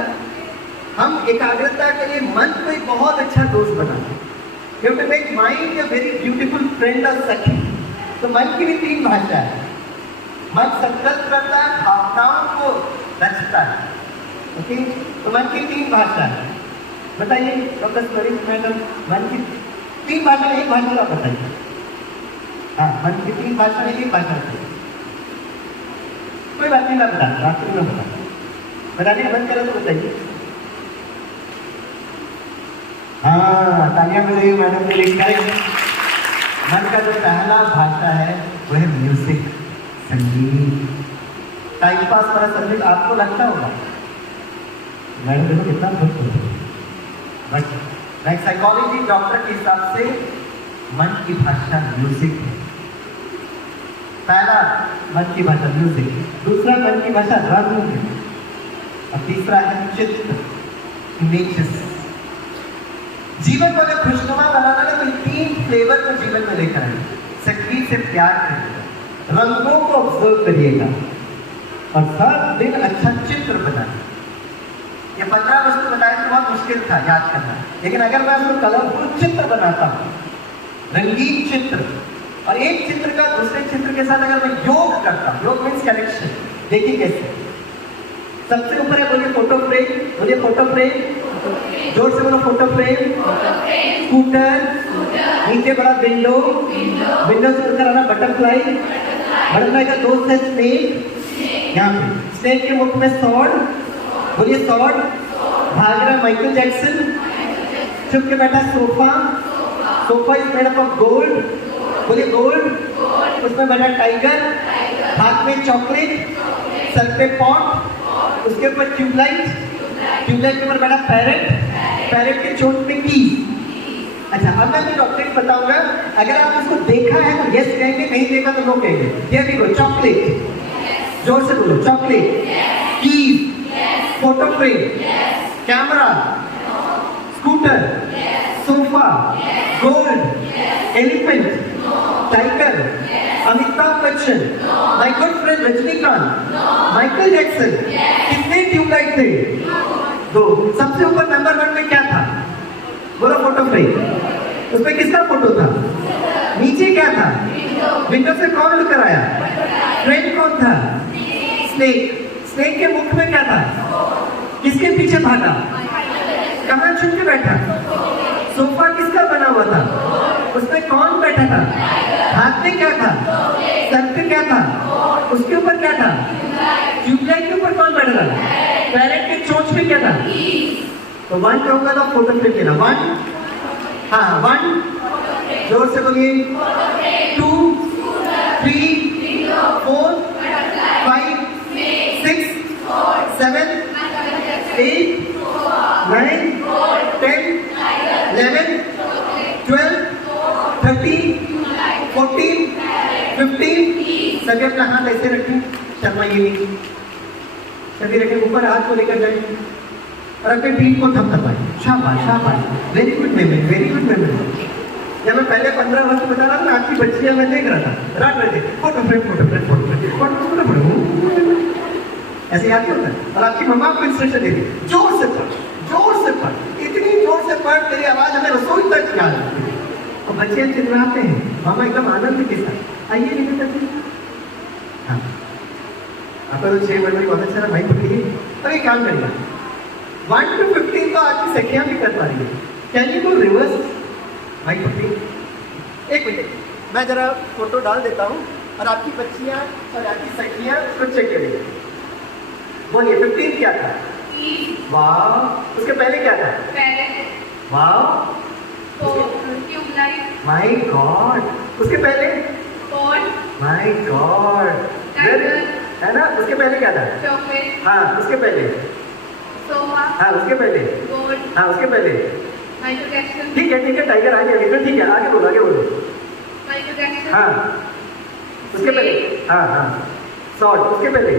हम एकाग्रता के लिए मन को एक बहुत अच्छा दोस्त बनाते हैं। You have to make mind a very beautiful friend और सखी। तो मन की भी 3 भाषा है। मन संकल्प करता है, भावनाओं को रचता है, ओके? तो मन की 3 भाषा है। बताइए डॉक्टर स्वरूप मैडम, मन की 3 भाषा में एक भाषा आप बताइए। हाँ, मन की 3 भाषा में एक भाषा बताइए। कोई बात नहीं, मैं बताता, रात्रि में बताता। बताने का मन करा तो बताइए। हाँ, तालियां बजाइए मैडम के लिए। करेक्ट। मन का जो पहला भाषा है वो है म्यूजिक, संगीत। टाइम पास वाला संगीत आपको लगता होगा, मैडम देखो कितना बट लाइक साइकोलॉजी डॉक्टर के हिसाब से मन की भाषा म्यूजिक है। पहला मन की भाषा म्यूजिक, दूसरा मन की भाषा रंग है, और तीसरा है चित्र, इमेजेस। जीवन को अगर खुशनुमा बनाना है तो इन 3 फ्लेवर को जीवन में लेकर आइए। संगीत से प्यार करिएगा, रंगों को ऑब्जर्व करिएगा, और हर दिन अच्छा चित्र बनाए। ये 15 वस्तु बताए तो बहुत मुश्किल था याद करना, लेकिन अगर मैं उसको कलरफुल चित्र बनाता हूँ, रंगीन चित्र, और एक चित्र का दूसरे चित्र के साथ अगर मैं योग करता हूँ, योग मीन्स कनेक्शन। देखिए कैसे, सबसे ऊपर है, बोलिए फोटो फ्रेम, बोलिए फोटो फ्रेम, जोर से बोलो फोटो फ्रेम, स्कूटर, नीचे बड़ा विंडो, विंडो से ऊपर आना बटरफ्लाई, बटरफ्लाई का दोस्त है स्नेक, यहाँ पे स्नेक के मुख में सॉर्ड, बोलिए सॉर्ड, भाग रहा माइकल जैक्सन, चुप के बैठा sofa, sofa is made up of gold, बोलिए गोल्ड, उसमें बैठा टाइगर, हाथ में चॉकलेट, सर पे पॉट, उसके ऊपर ट्यूबलाइट, ट्यूबलाइट के ऊपर बैठा पैरेट, पैरेट के चोट पे की। अच्छा, अब मैं चॉकलेट बताऊंगा, अगर आप इसको देखा है तो यस कहेंगे, नहीं देखा तो नो कहेंगे। ये देखो चॉकलेट, जोर से बोलो chocolate, keys, photo frame, camera, scooter, sofa, gold, elephant, tiger, Amitabh Bachchan, my good friend Rajinikanth, Michael Jackson. कितने ट्यूबलाइट थे? 2। सबसे ऊपर नंबर 1 में क्या था? बोलो फोटो फ्रेम। उसमें किसका फोटो था? नीचे क्या था? विंडो से कौन लेकर आया? फ्रेंड कौन था? स्नेक। स्नेक के मुख में क्या था? किसके पीछे भागा? कहाँ छुप के बैठा? सोफा किसका बना हुआ था? उसमें कौन बैठा था? हाथ में क्या था? सर पे क्या था? उसके ऊपर क्या था? ट्यूबलाइट के ऊपर कौन बैठा था? पैरेट के चोंच पे क्या था? तो 1 कहूंगा तो फोटो फ्रेम लेना। 1, हाँ 1, जोर से बोलिए। 2, 3, 4, 5, 6, 7, 8, 9, 10, 11, 12, 13, 14, 15। सभी अपना हाथ ऐसे रखें, शर्मा ये नहीं, सभी रखें ऊपर, हाथ को लेकर जाए और अपने पीठ को थपथपाएं। शाबाश शाबाश, very good memory, very good memory. जब मैं पहले 15 वर्ष बता रहा था, आपकी बच्चियां मैं देख रहा था, रात में देख photo frame, photo frame, photo frame, photo frame, ऐसे याद होता है। और आपकी मम्मा आपको इंस्ट्रक्शन दे दी, जोर से पढ़, जोर से पढ़, इतनी जोर से पढ़ तेरी आवाज हमें रसोई तक याद है। और बच्चे चिल्लाते हैं, मामा एकदम आनंद के साथ आइए नहीं करते। हाँ, आपका तो 6 मिनट में बहुत अच्छा भाई पकड़िए और एक काम करिए। 1 to 15 तो आपकी सखियां भी कर पा रही है। कैन यू गो रिवर्स भाई पकड़िए? एक मिनट, मैं जरा फोटो डाल देता हूँ और आपकी बच्चियां और आपकी सखियां उसको चेक करिए। बोलिए 15 क्या था? वाह। उसके पहले क्या था? वाह। Tubelight, my god. उसके पहले? माय गॉड, है ना? उसके पहले क्या था? चॉकलेट, हाँ उसके पहले, सोफा, हाँ उसके पहले, गोल्ड, हाँ उसके पहले। माइकल जैक्सन, ठीक है टाइगर आ गया, ठीक है आगे बोलो, आगे बोलो। माइकल जैक्सन, हाँ उसके पहले, हाँ हाँ सॉर्ड उसके पहले,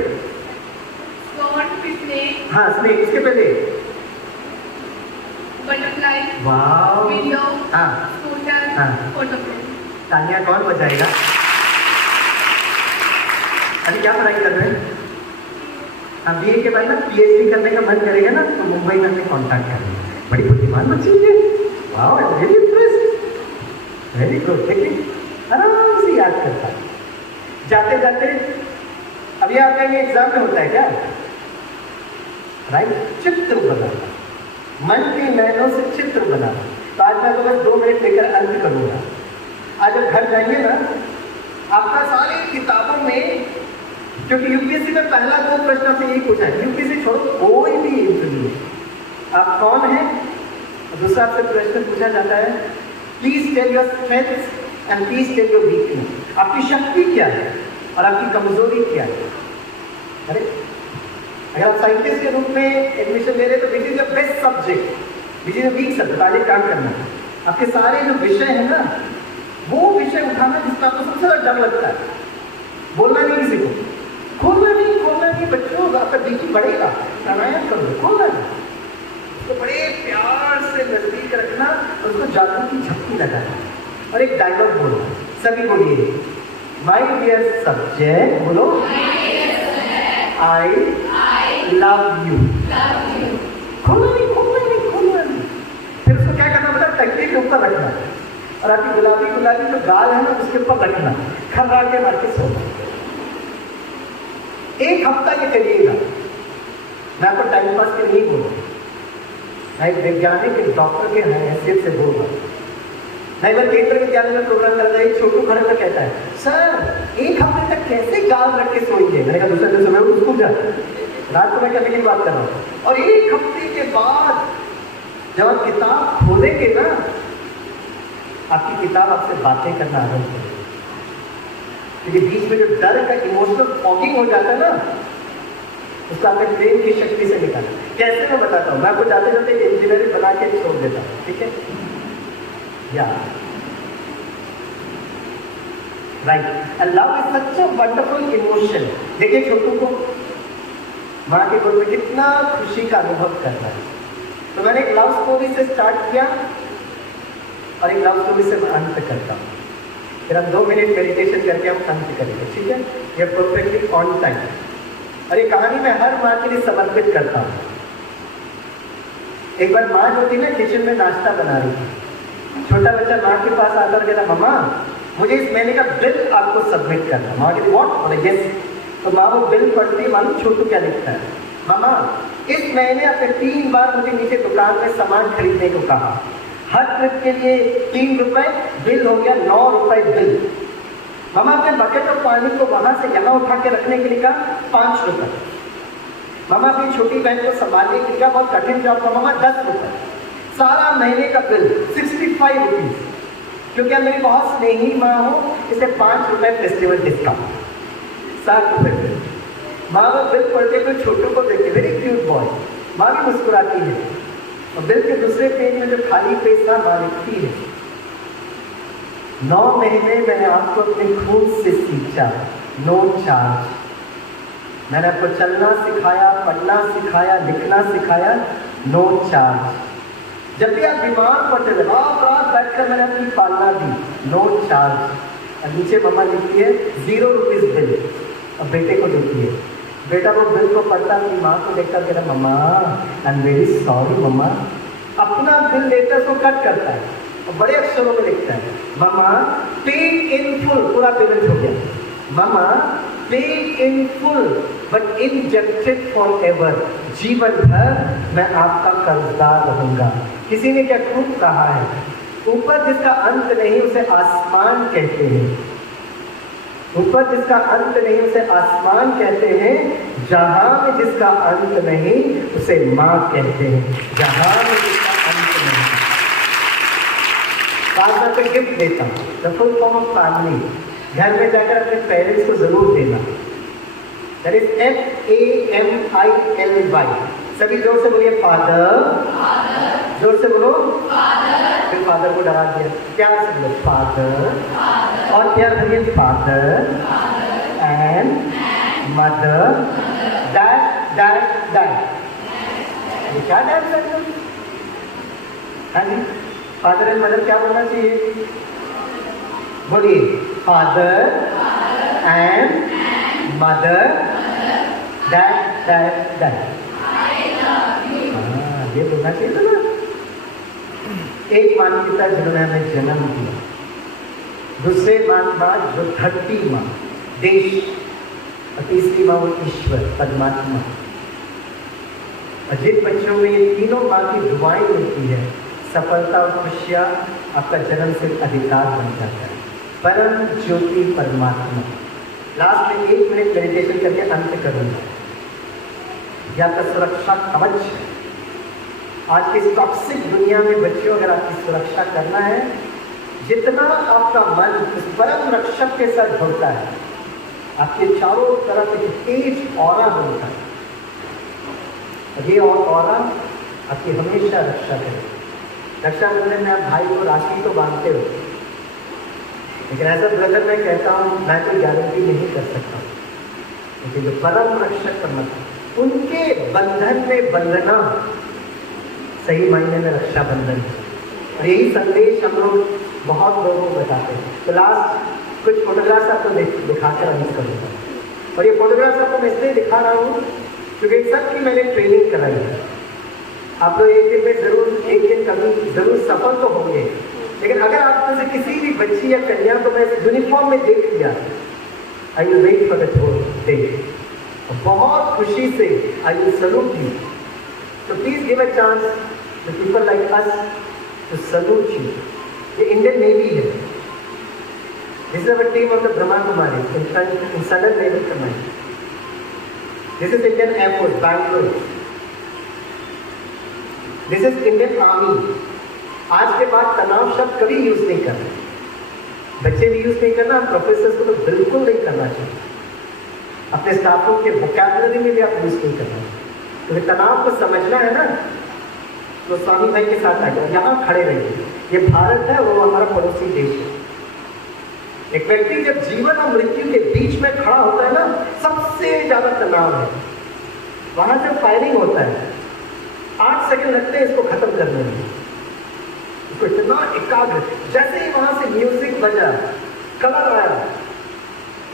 स्नेक, हाँ स्नेक उसके पहले, बटरफ्लाई, वाह, विंडो, हाँ स्कूटर, हाँ। Photo frame. तालियां कौन बजाएगा? अभी क्या पढ़ाई कर रहे हैं? हाँ बीए के बाद ना पीएचडी करने का मन करेगा ना तो मुंबई में हमें कॉन्टैक्ट करेंगे। बड़ी बुद्धिमान बच्ची है, वाह वेरी इंप्रेसिव, वेरी गुड। देखिए आराम से याद करता है। जाते जाते अभी आप कहेंगे एग्जाम में होता है क्या? राइट, चित्र बनाना, मन के नैनों से चित्र बनाना। तो आज मैं तो बस 2 मिनट लेकर अंत करूंगा। आज जब घर जाइए ना, आपका सारी किताबों में, क्योंकि यूपीएससी में पहला 2 प्रश्न से यही पूछा है, यूपीएससी छोड़ो कोई भी इंटरव्यू, आप कौन हैं, दूसरा आपसे प्रश्न पूछा जाता है, please tell your strengths and please tell your weakness. आपकी शक्ति क्या है और आपकी कमजोरी क्या है? अरे अगर आप साइंटिस्ट के रूप में एडमिशन ले रहे तो this is the best subject, this is the weak subject, आगे काम करना है। आपके सारे जो विषय है ना, वो विषय उठाना जिसका आपको सबसे ज्यादा डर लगता है, बोलना नहीं किसी को, खोलना नहीं बच्चों, आपका डीपी बढ़ेगा, प्राणायाम करो, खोलना नहीं, उसको बड़े प्यार से नजदीक रखना और उसको जादू की झपकी लगाना और एक डायलॉग बोलना। सभी बोलिए, माय डियर सब्जेक्ट, बोलो आई लव यू। खोलना नहीं। फिर उसको क्या करना पड़ता है, तकिए के ऊपर रखना और आपकी गुलाबी जो गाल है ना उसके ऊपर रखना, खबरा के मार के सोना। एक हफ्ता ये करिएगा। मैं आपको टाइम पास के नहीं बोलूँ, मैं एक वैज्ञानिक, एक डॉक्टर के हैसियत से बोल रहा हूँ। मैं इधर केंद्र विद्यालय में प्रोग्राम कर रहा है, छोटू खड़े पर कहता है, सर एक हफ्ते तक कैसे गाल रख के सोएंगे? मैंने कहा दूसरे दिन सुबह उठ स्कूल जाए, रात को मैं कहने की बात कर रहा हूँ। और एक हफ्ते के बाद जब आप किताब खोलेंगे ना, आपकी किताब आपसे बातें करना आरंभ करेगी, क्योंकि बीच में जो डर का इमोशनल फॉगिंग हो जाता है ना, उसको आपके ब्रेन की शक्ति से निकालना। कैसे मैं बताता हूँ, मैं आपको जाते जाते इंजीनियरिंग बना के छोड़ देता हूँ, ठीक है? या right, love is such a wonderful emotion. देखिए छोटू को माँ के गोद में कितना खुशी का अनुभव कर रहा है। तो मैंने एक लव स्टोरी से स्टार्ट किया और एक लव स्टोरी से मैं अंत करता हूँ। फिर हम 2 मिनट मेडिटेशन करके हम अंत करेंगे, ठीक है? ये परफेक्टली ऑन टाइम। और ये कहानी मैं हर माँ के लिए समर्पित करता हूँ। एक बार माँ जो थी ना, किचन में नाश्ता बना रही थी। छोटा बच्चा माँ के पास आकर कहता, मम्मा मुझे इस महीने का बिल आपको सबमिट करना। माँ कहती व्हाट? बोले यस। तो माँ वो बिल पढ़ती, मालूम छोटू क्या लिखता है? मामा इस महीने आपने 3 बार मुझे नीचे दुकान में सामान खरीदने को कहा, हर ट्रिप के लिए 3 रुपए, बिल हो गया 9 रुपए बिल। मामा आपने बकेट और पानी को वहां से यहाँ उठा के रखने के लिए कहा 5 रुपए। मामा अपनी छोटी बहन को संभालने के लिए कहा, बहुत कठिन जॉब था मामा, 10 रुपए। सारा महीने का बिल 65 रुपीज। क्योंकि मेरी बहुत स्नेही माँ हो, इसे 5 रुपए फेस्टिवल डिस्काउंट, 7 रुपए बिल। माँ वो बिल पढ़ते हुए छोटू को देखते, वेरी क्यूट बॉय, माँ भी मुस्कुराती है। और बिल के दूसरे पेज में जो खाली पेज था, माँ लिखती है, 9 महीने मैंने आपको अपने खून से सींचा, नो चार्ज। मैंने आपको चलना सिखाया, पढ़ना सिखाया, लिखना सिखाया, नो चार्ज। जब भी आप बीमार पड़ते थे, रात बैठकर मैंने अपनी पालना दी, नो चार्ज। और नीचे मम्मा लिखती है 0 रुपीज बिल। और बेटे को देती है, बेटा वो बिल को पढ़ता, अपनी माँ को देखता, कहता मम्मा आई एम वेरी सॉरी मम्मा। अपना बिल लेता उसको कट करता है और बड़े अक्षरों में लिखता है, मम्मा पेड इन फुल, पूरा पेमेंट हो गया, mamma paid in full but injected for ever, जीवन भर मैं आपका कर्जदार रहूंगा। किसी ने क्या खूब कहा है, ऊपर जिसका अंत नहीं उसे आसमान कहते हैं, ऊपर जिसका अंत नहीं उसे आसमान कहते हैं, जहां में जिसका अंत नहीं उसे माँ कहते हैं, जहां में जिसका अंत नहीं। साथ में गिफ्ट देता हूँ, the full form of family. घर में जाकर अपने पेरेंट्स को जरूर देना। That is FAMILY। सभी जोर से बोलिए फादर, जोर से बोलो फादर। फिर फादर को डरा दिया, प्यार से बोलो फादर, और प्यार करिए father and mother, dad dad dad. ये क्या डैड डैड? हाँ जी, फादर एंड मदर क्या बोलना चाहिए? बोलिए father and mother, dad dad dad. ये बोलना चाहिए था ना। एक माता पिता जिन्होंने हमें जन्म दिया, दूसरे माँ जो धरती माँ, देश, और तीसरी माँ वो ईश्वर परमात्मा। और जिन बच्चों में ये तीनों माँ की दुआएं मिलती है, सफलता और खुशियाँ आपका जन्म से अधिकार बन जाता है। परम ज्योति परमात्मा। लास्ट में 1 मिनट मेडिटेशन करके अंत करूँगा। यह आपका सुरक्षा कवच है। आज की इस टॉक्सिक दुनिया में बच्चों, अगर आपकी सुरक्षा करना है, जितना आपका मन उस परम रक्षक के साथ जुड़ता है, आपके चारों तरफ एक तेज ऑरा बनता है, और ये ऑरा आपकी हमेशा रक्षा करे। रक्षाबंधन में आप भाई को राखी तो बांधते हो, लेकिन ऐसा ब्रदर मैं कहता हूँ, मैं कोई गारंटी नहीं कर सकता, लेकिन जो परम रक्षक का मतलब, उनके बंधन में बंधना सही मायने में रक्षाबंधन है। और यही संदेश हम लोग बहुत लोगों को बताते हैं। तो लास्ट कुछ फोटोग्राफ्स आपको दिखाकर अंत करूँगा, और ये फोटोग्राफ्स आपको मैं इसलिए दिखा रहा हूँ क्योंकि सबकी मैंने ट्रेनिंग कराई है। आप लोग एक दिन में जरूर, एक दिन कभी जरूर सफल तो होंगे, लेकिन अगर आप में से किसी भी बच्ची या कन्या को मैं यूनिफॉर्म में देख लिया, I will wait for that whole day, बहुत खुशी से I will salute you. So please give a chance to people like us to salute you. The Indian Navy है. This is our team of the Brahma Kumaris in Southern Naval Command. This is Indian Air Force, Bangalore. This is Indian Army. आज के बाद तनाव शब्द कभी यूज नहीं करना, बच्चे भी यूज नहीं करना, प्रोफेसर्स को तो बिल्कुल नहीं करना चाहिए, अपने स्टाफों के वोकैबुलरी में भी आप यूज नहीं करना। तो तनाव को समझना है ना, तो स्वामी भाई के साथ आ जाओ, यहाँ खड़े रहिए। ये भारत है, वो हमारा पड़ोसी देश है। एक व्यक्ति जब जीवन और मृत्यु के बीच में खड़ा होता है ना, सबसे ज्यादा तनाव है, वहां से फायरिंग होता है, 8 सेकंड लगते हैं इसको खत्म करने में, इसको इतना एकाग्र। जैसे ही वहां से म्यूजिक बजा, कलर आया,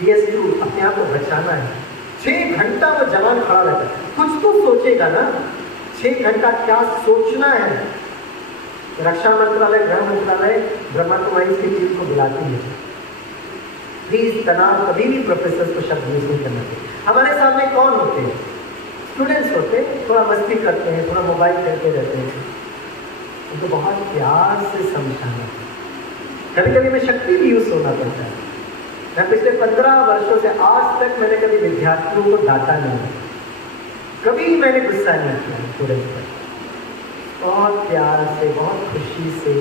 PS2, अपने आप को बचाना है। 6 घंटा वो जवान खड़ा रहता है, कुछ तो सोचेगा ना, 6 घंटा क्या सोचना है। रक्षा मंत्रालय, गृह मंत्रालय ब्रह्मा कुमारी की टीम को बुलाती है। प्लीज तनाव कभी भी प्रोफेसर को शब्द यूज नहीं करना चाहिए। हमारे सामने कौन होते हैं? स्टूडेंट्स होते हैं, थोड़ा मस्ती करते हैं, थोड़ा मोबाइल खेलते रहते हैं, उनको बहुत प्यार से समझाना। कभी कभी में शक्ति भी यूज होना पड़ता है। मैं पिछले 15 वर्षों से आज तक मैंने कभी विद्यार्थियों को डांटा नहीं, कभी मैंने गुस्सा नहीं किया स्टूडेंट्स पर, बहुत प्यार से, बहुत खुशी से,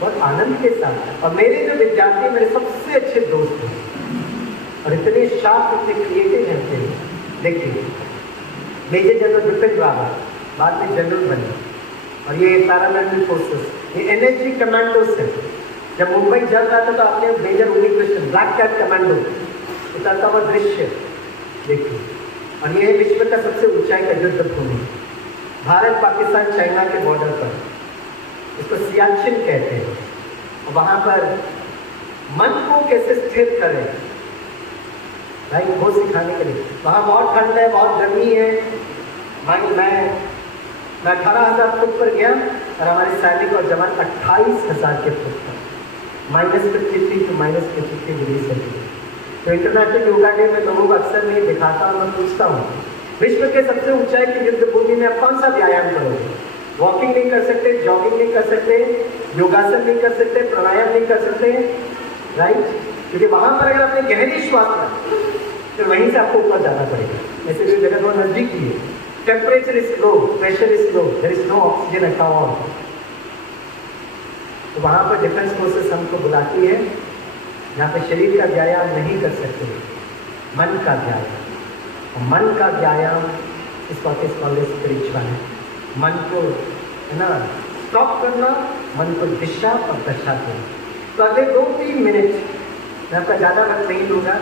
बहुत आनंद के साथ। और मेरे जो विद्यार्थी मेरे सबसे अच्छे दोस्त हैं, और इतने शार्प, इतने क्रिएटिव रहते हैं। देखिए, मेजर जनरल बिपिन रावत बाद में जनरल बने, और ये पैरामिलिट्री फोर्सेस, ये एनएसजी कमांडोज है। जब मुंबई जल रहा था तो आपने major Unnikrishnan, black cat commando, उतरता हुआ दृश्य देखिए। और ये विश्व का सबसे ऊंचाई का युद्ध भूमि, भारत पाकिस्तान चाइना के बॉर्डर पर, इसको सियाचिन कहते हैं। और वहाँ पर मन को कैसे स्थिर करें, भाई वो सिखाने के लिए। वहाँ बहुत ठंड है, बहुत गर्मी है। भाई मैं 18,000 फुट पर गया, और हमारे सैनिक और जवान 28,000 के फुट पर, -53 to -53 डिग्री सेल्सियस। तो इंटरनेशनल योगा डे में लोगों को अक्सर मैं दिखाता हूँ, मैं पूछता हूँ, विश्व के सबसे ऊंचाई की युद्ध भूमि में आप कौन सा व्यायाम करोगे? वॉकिंग नहीं कर सकते, जॉगिंग नहीं कर सकते, योगासन नहीं कर सकते, प्राणायाम नहीं कर सकते, राइट? क्योंकि वहां पर अगर आपने गहरी श्वास लें, फिर वहीं से आपको ऊपर जाना पड़ेगा। ऐसे भी जगह बहुत नजदीक ही है। Temperature is low, pressure is low, there is no oxygen at all. तो वहाँ पर डिफेंस फोर्सेस हमको बुलाती है, जहाँ पे शरीर का व्यायाम नहीं कर सकते, मन का व्यायाम। और मन का व्यायाम इस स्पिरिचुअल है। मन को है ना स्टॉप करना, मन को दिशा और दशा देना। तो अगले 2-3 मिनट, मैं आपका ज़्यादा वक्त नहीं लूँगा,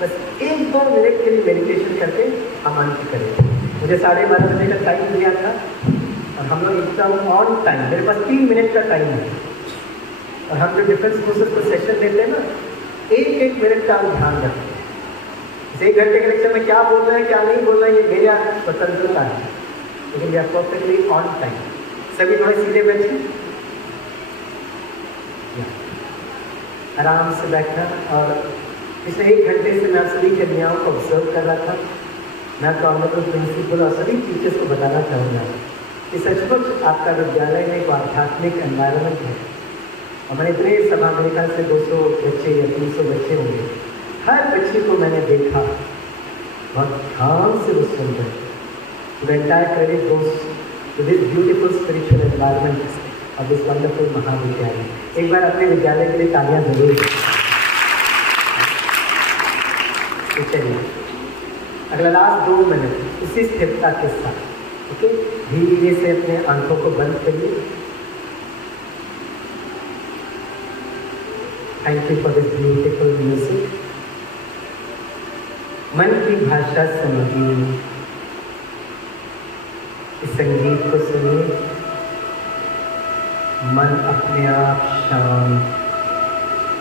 बस 1-2 मिनट के लिए मेडिटेशन करके हम अंत करें। मुझे 12:30 बजे का टाइम दिया था, और हम लोग एकदम ऑन टाइम, मेरे पास 3 मिनट का टाइम है। और हम जो डिफेंस फोर्सेस को सेशन देते हैं ना, 1-1 मिनट का हम ध्यान रखते हैं। 1 घंटे के लेक्चर में क्या बोलना है, क्या नहीं बोलना है, ये मेरे स्वतंत्रता है, लेकिन we are perfectly on time. सभी थोड़े सीधे बैठे, आराम से बैठना। और पिछले 1 घंटे से मैं सभी कन्याओं को ऑब्जर्व कर रहा था। मैं तो ऑनरेबल प्रिंसिपल और सभी टीचर्स को बताना चाहूँगा कि सचमुच आपका विद्यालय में एक आध्यात्मिक एनवायरनमेंट है। और मैंने इतने सभा, मेरे ख्याल से 200 बच्चे या 300 बच्चे होंगे, हर बच्चे को मैंने देखा, बहुत ध्यान से वो सुन रहे। तो entire credit goes to this beautiful spiritual environment of this wonderful महाविद्यालय। एक बार अपने विद्यालय के लिए तालियां जरूर दें। तो चलिए अगला लास्ट 2 मिनट उसी स्थिरता के साथ, ओके, धीरे से अपने आंखों को बंद करिए। Thank you for this beautiful music. मन की भाषा समझिए, इस संगीत को सुनिए, मन अपने आप शांत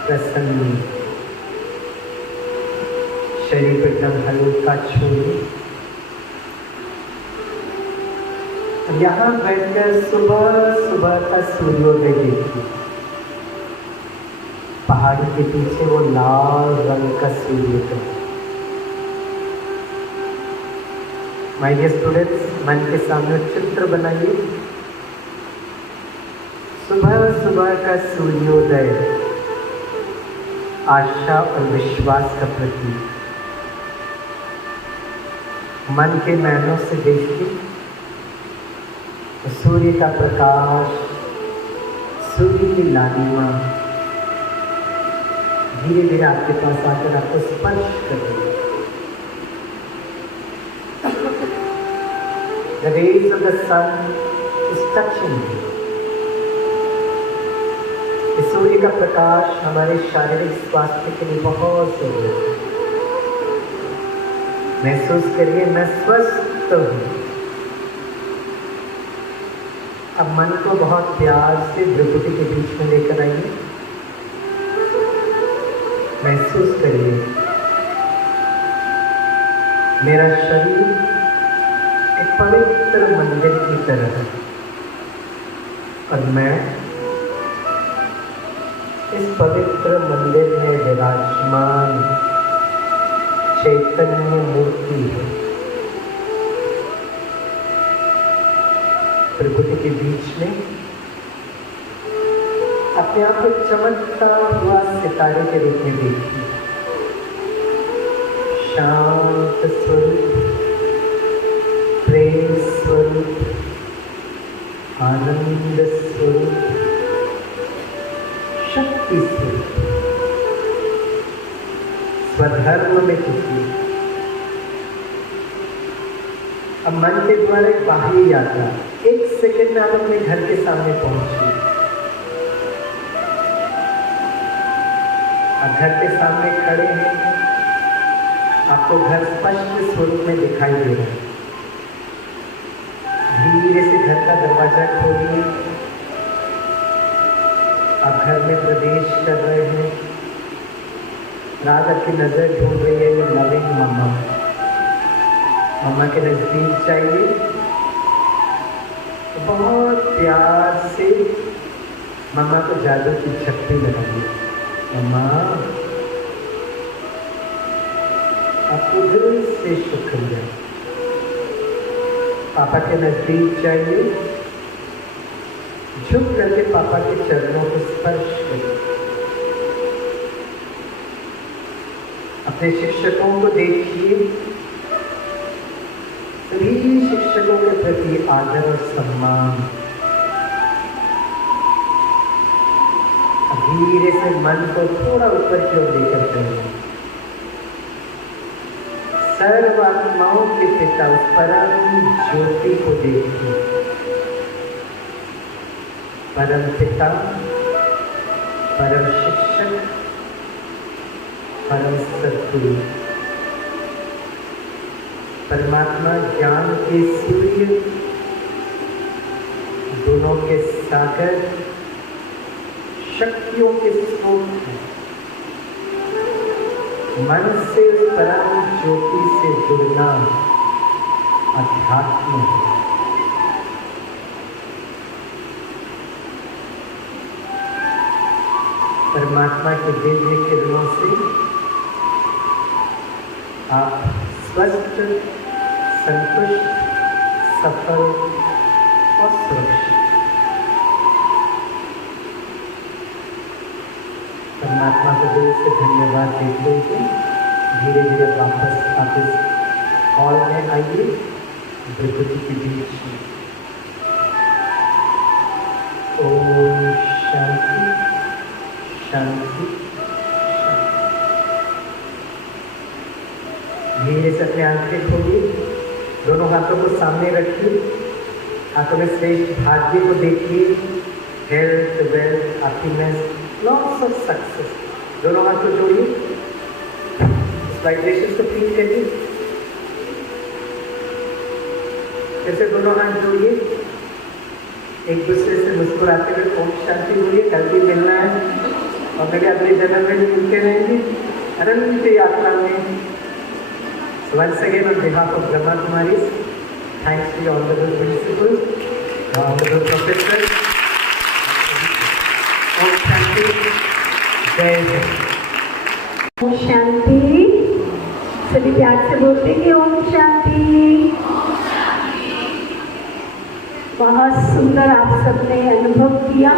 प्रसन्न, शरीर को एकदम हल्का छूए। यहाँ बैठकर सुबह सुबह का सूर्योदय देखिए, पहाड़ी के पीछे वो लाल रंग का सूर्योदय। माय डियर स्टूडेंट्स, मन के सामने चित्र बनाइए, सुबह सुबह का सूर्योदय आशा और विश्वास का प्रतीक। मन के नैनों से देखिए तो सूर्य का प्रकाश, सूर्य की लालिमा धीरे धीरे आपके पास आकर आपको स्पर्श कर रही है। The rays of the sun is touching you. इस सूर्य का प्रकाश हमारे शारीरिक स्वास्थ्य के लिए बहुत जरूरी है। महसूस करिए मैं स्वस्थ हूँ। अब मन को बहुत प्यार से भ्रुकुटी के बीच में लेकर आइए। महसूस करिए मेरा शरीर एक पवित्र मंदिर की तरह है और मैं इस पवित्र मंदिर में विराजमान चैतन्य मूर्ति है। प्रकृति के बीच में अपने आप को चमकता हुआ सितारे के रूप में देखिए। शांत स्वरूप, प्रेम स्वरूप, आनंद स्वरूप, शक्ति स्वरूप, स्वधर्म में टिकिए। अब मन के द्वारा एक बाहरी यात्रा, 1 सेकंड में आप अपने घर के सामने पहुंचिए। आप घर के सामने खड़े हैं, आपको घर स्पष्ट स्वरूप में दिखाई दे रहा है। धीरे से घर का दरवाजा खोलिए। आप घर में प्रवेश कर रहे हैं। राज आपकी नजर ढूंढ रही है ये लविंग मम्मा। मम्मा के नजदीक जाइए, तो बहुत प्यार से मम्मा को जादू की छप्पी लगाइए। मम्मा आपको दिल से शुक्रिया। पापा के नजदीक जाइए, झुक करके पापा के चरणों को स्पर्श करिए। अपने शिक्षकों को देखिए, सभी शिक्षकों के प्रति आदर और सम्मान। धीरे से मन को थोड़ा ऊपर की ओर लेकर चलिए। सर्वात्माओं के पिता उस परम ज्योति को देखिए। परम पिता, परम शिक्षक, परम सद्गुरु, परमात्मा ज्ञान के सूर्य, दोनों के सागर, शक्तियों के स्रोत हैं। मन से उस परम ज्योति से जुड़ना अध्यात्म है। परमात्मा के दिव्य किरणों से आप स्वस्थ, संतुष्ट, सफल और सुरक्षित। परमात्मा को दिल से धन्यवाद देते हुए धीरे धीरे वापस आप इस हॉल में आइए, प्रकृति के बीच में। शांति। धीरे से अपने आंखें खोलिए, दोनों हाथों को सामने रखिए, हाथों में श्रेष्ठ भाग्य को देखिए, health, wealth, happiness, lots of success. दोनों हाथ को जोड़िए, इस वाइब्रेशन को फील करिए। फिर से दोनों हाथ जोड़िए, एक दूसरे से मुस्कुराते हुए ओम शांति बोलिए। कल भी मिलना है और मेरे अगले जन्म में भी मिलते रहेंगे अनंत यात्रा में। Once again, on behalf of Brahma Kumaris, thanks to the Honorable Principal, the Honorable Professor. Om Shanti, Jai Hind. Om Shanti. सभी प्यार से बोलते कि ओम शांति। बहुत सुंदर आप सबने अनुभव किया।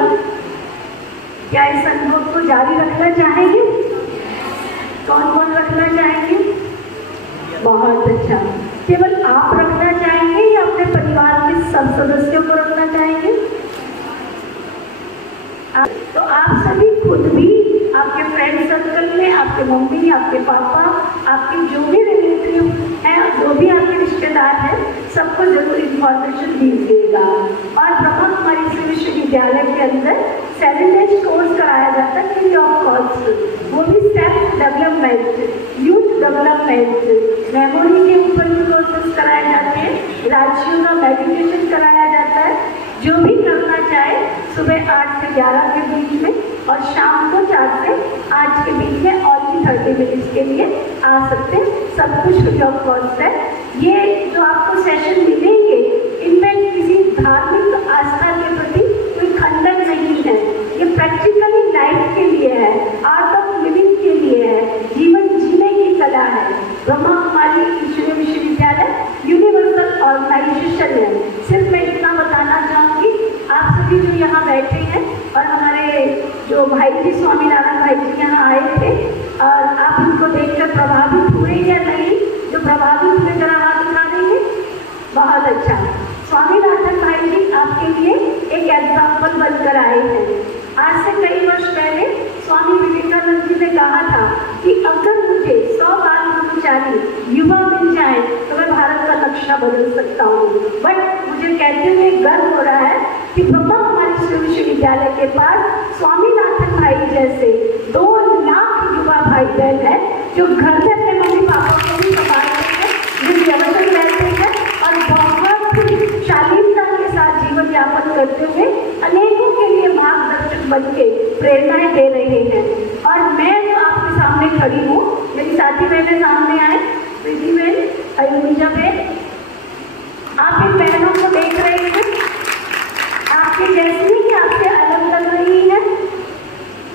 क्या इस अनुभव को जारी रखना चाहेंगे? कौन कौन रखना चाहेंगे? बहुत अच्छा। केवल आप रखना चाहेंगे या अपने परिवार के सब सदस्यों को रखना चाहेंगे? तो आप सभी खुद भी आपके फ्रेंड सर्कल में, आपके मम्मी, आपके पापा, आपके जो भी रिलेटिव हैं, जो भी आपके रिश्तेदार हैं, सबको जरूर इन्फॉर्मेशन दीजिएगा। और ब्रह्मा कुमारी विश्वविद्यालय के अंदर 7 डेज कोर्स कराया जाता है फ्री ऑफ कॉस्ट। वो भी self development, youth development, memory के ऊपर भी कोर्सेस कराए जाते हैं, राशियों का मेडिटेशन कराया जाता है। जो भी करना चाहे सुबह 8 से 11 के बीच में और शाम को 4 से 8 के बीच में ओनली 30 मिनट्स के लिए आ सकते हैं। सब कुछ फ्री ऑफ कॉस्ट है। ये जो आपको सेशन मिलेंगे, इनमें किसी धार्मिक आस्था के प्रति कोई खंडन नहीं है। ये प्रैक्टिकली लाइफ के लिए है, आर्ट ऑफ लिविंग के लिए है, जीवन जीने की कला है। ब्रह्मा कुमारी ईश्वरीय विश्वविद्यालय यूनिवर्सल ऑर्गेनाइजेशन है। सिर्फ मैं इतना बताना चाहूँगी, आप सभी जो यहाँ बैठे हैं और हमारे जो भाई जी स्वामीनारायण भाई जी यहाँ आए थे, और आप उनको देखकर प्रभावित हुए या नहीं? जो प्रभावित हुए जरा हाथ दिखा देंगे। बहुत अच्छा। स्वामीनाथन भाई जी आपके लिए एक एग्जाम्पल बनकर आए हैं। आज से कई वर्ष पहले स्वामी विवेकानंद जी ने कहा था कि अगर मुझे 100 बाल ब्रह्मचारी युवा मिल जाए तो मैं भारत का नक्शा बदल सकता हूँ। बट मुझे कहते हुए गर्व हो रहा है कि ब्रह्मा कुमारी विश्वविद्यालय के पास स्वामीनाथन भाई जैसे 2 लाख युवा भाई बहन है जो घर में अपने मम्मी पापा को भी संभालते हैं, निर्व्यसन रहते हैं और बहुत ही शालीनता के साथ जीवन यापन करते हुए अनेकों के लिए मार्गदर्शक बन के प्रेरणाएं दे रहे हैं। और मैं जो आपके सामने खड़ी हूँ, मेरी साथी बहनें सामने आए, प्रीति बहन, अयुजा बहन, आप इन बहनों को देख रहे हैं। आपके जैसी कि आपसे अलग लग रही है?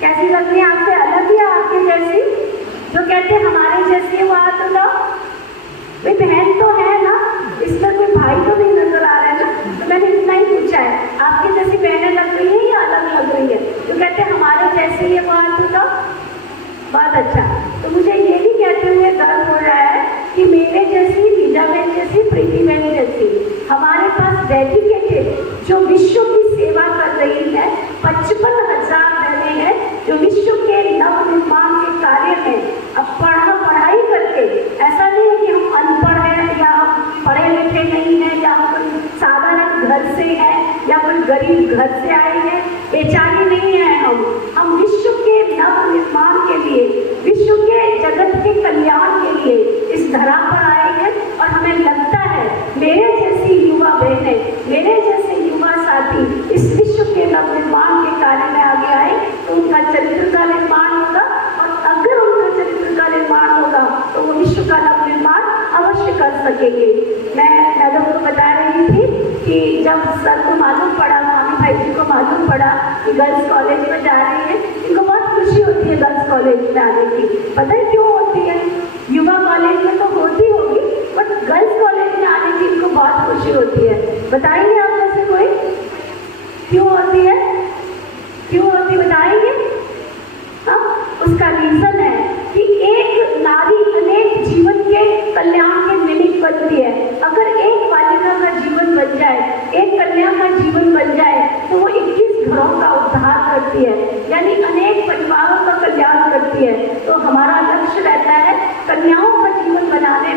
कैसी लग रही है? आपसे अलग या आपके जैसी? जो कहते हैं हमारे जैसी है वो हाथ उठाओ। भाई बहन तो है ना, इसमें कोई भाई तो नहीं नजर आ रहा है ना। तो मैंने इतना ही पूछा है, आपकी जैसी बहनें लग रही है या अलग लग रही है? जो कहते हैं हमारे जैसे ही है वो हाथ उठाओ। बहुत अच्छा। तो मुझे ये भी कहते हुए गर्व हो रहा है कि मेरे जैसी, लीजा बहन जैसी, प्रीति बहन जैसी हमारे पास डेडिकेटेड जो विश्व की सेवा कर रही है 55,000 बहनें हैं जो विश्व के नव निर्माण के कार्य में अब पढ़ाई करके, ऐसा नहीं है कि हम अनपढ़ हैं या हम पढ़े लिखे नहीं हैं या हम कोई साधारण घर से हैं या कोई गरीब घर से आए हैं, बेचारी नहीं है। हम विश्व के नव निर्माण के लिए, विश्व के जगत के कल्याण के लिए इस धरा पर आए हैं। और हमें लगता है मेरे जैसी युवा बहनें, मेरे जैसे युवा साथी इस विश्व के नव निर्माण के कार्य में आगे आए तो उनका चरित्र का निर्माण होगा। और अगर उनका चरित्र का निर्माण होगा तो वो विश्व का नव निर्माण अवश्य कर सकेंगे। मैं मैडम को बता रही थी कि जब सर को मालूम पड़ा, स्वामी भाई जी को मालूम पड़ा कि गर्ल्स कॉलेज में जा रही है, इनको बहुत खुशी होती है गर्ल्स कॉलेज में आने की। पता है क्यों होती है? युवा कॉलेज में तो होती होगी, बट गर्ल्स कॉलेज में आने की इनको बहुत खुशी होती है। बताइए आप में से कोई क्यों होती है? क्यों होती बताएंगे? हाँ, उसका रीजन है कि एक नारी अनेक जीवन के कल्याण के निमित्त बनती है। अगर एक बालिका का जीवन बन जाए, एक कन्या का जीवन बन जाए, तो वो 21 घरों का उद्धार करती है, यानी अनेक परिवारों का कल्याण करती है। तो हमारा लक्ष्य रहता है कन्याओं का जीवन बनाने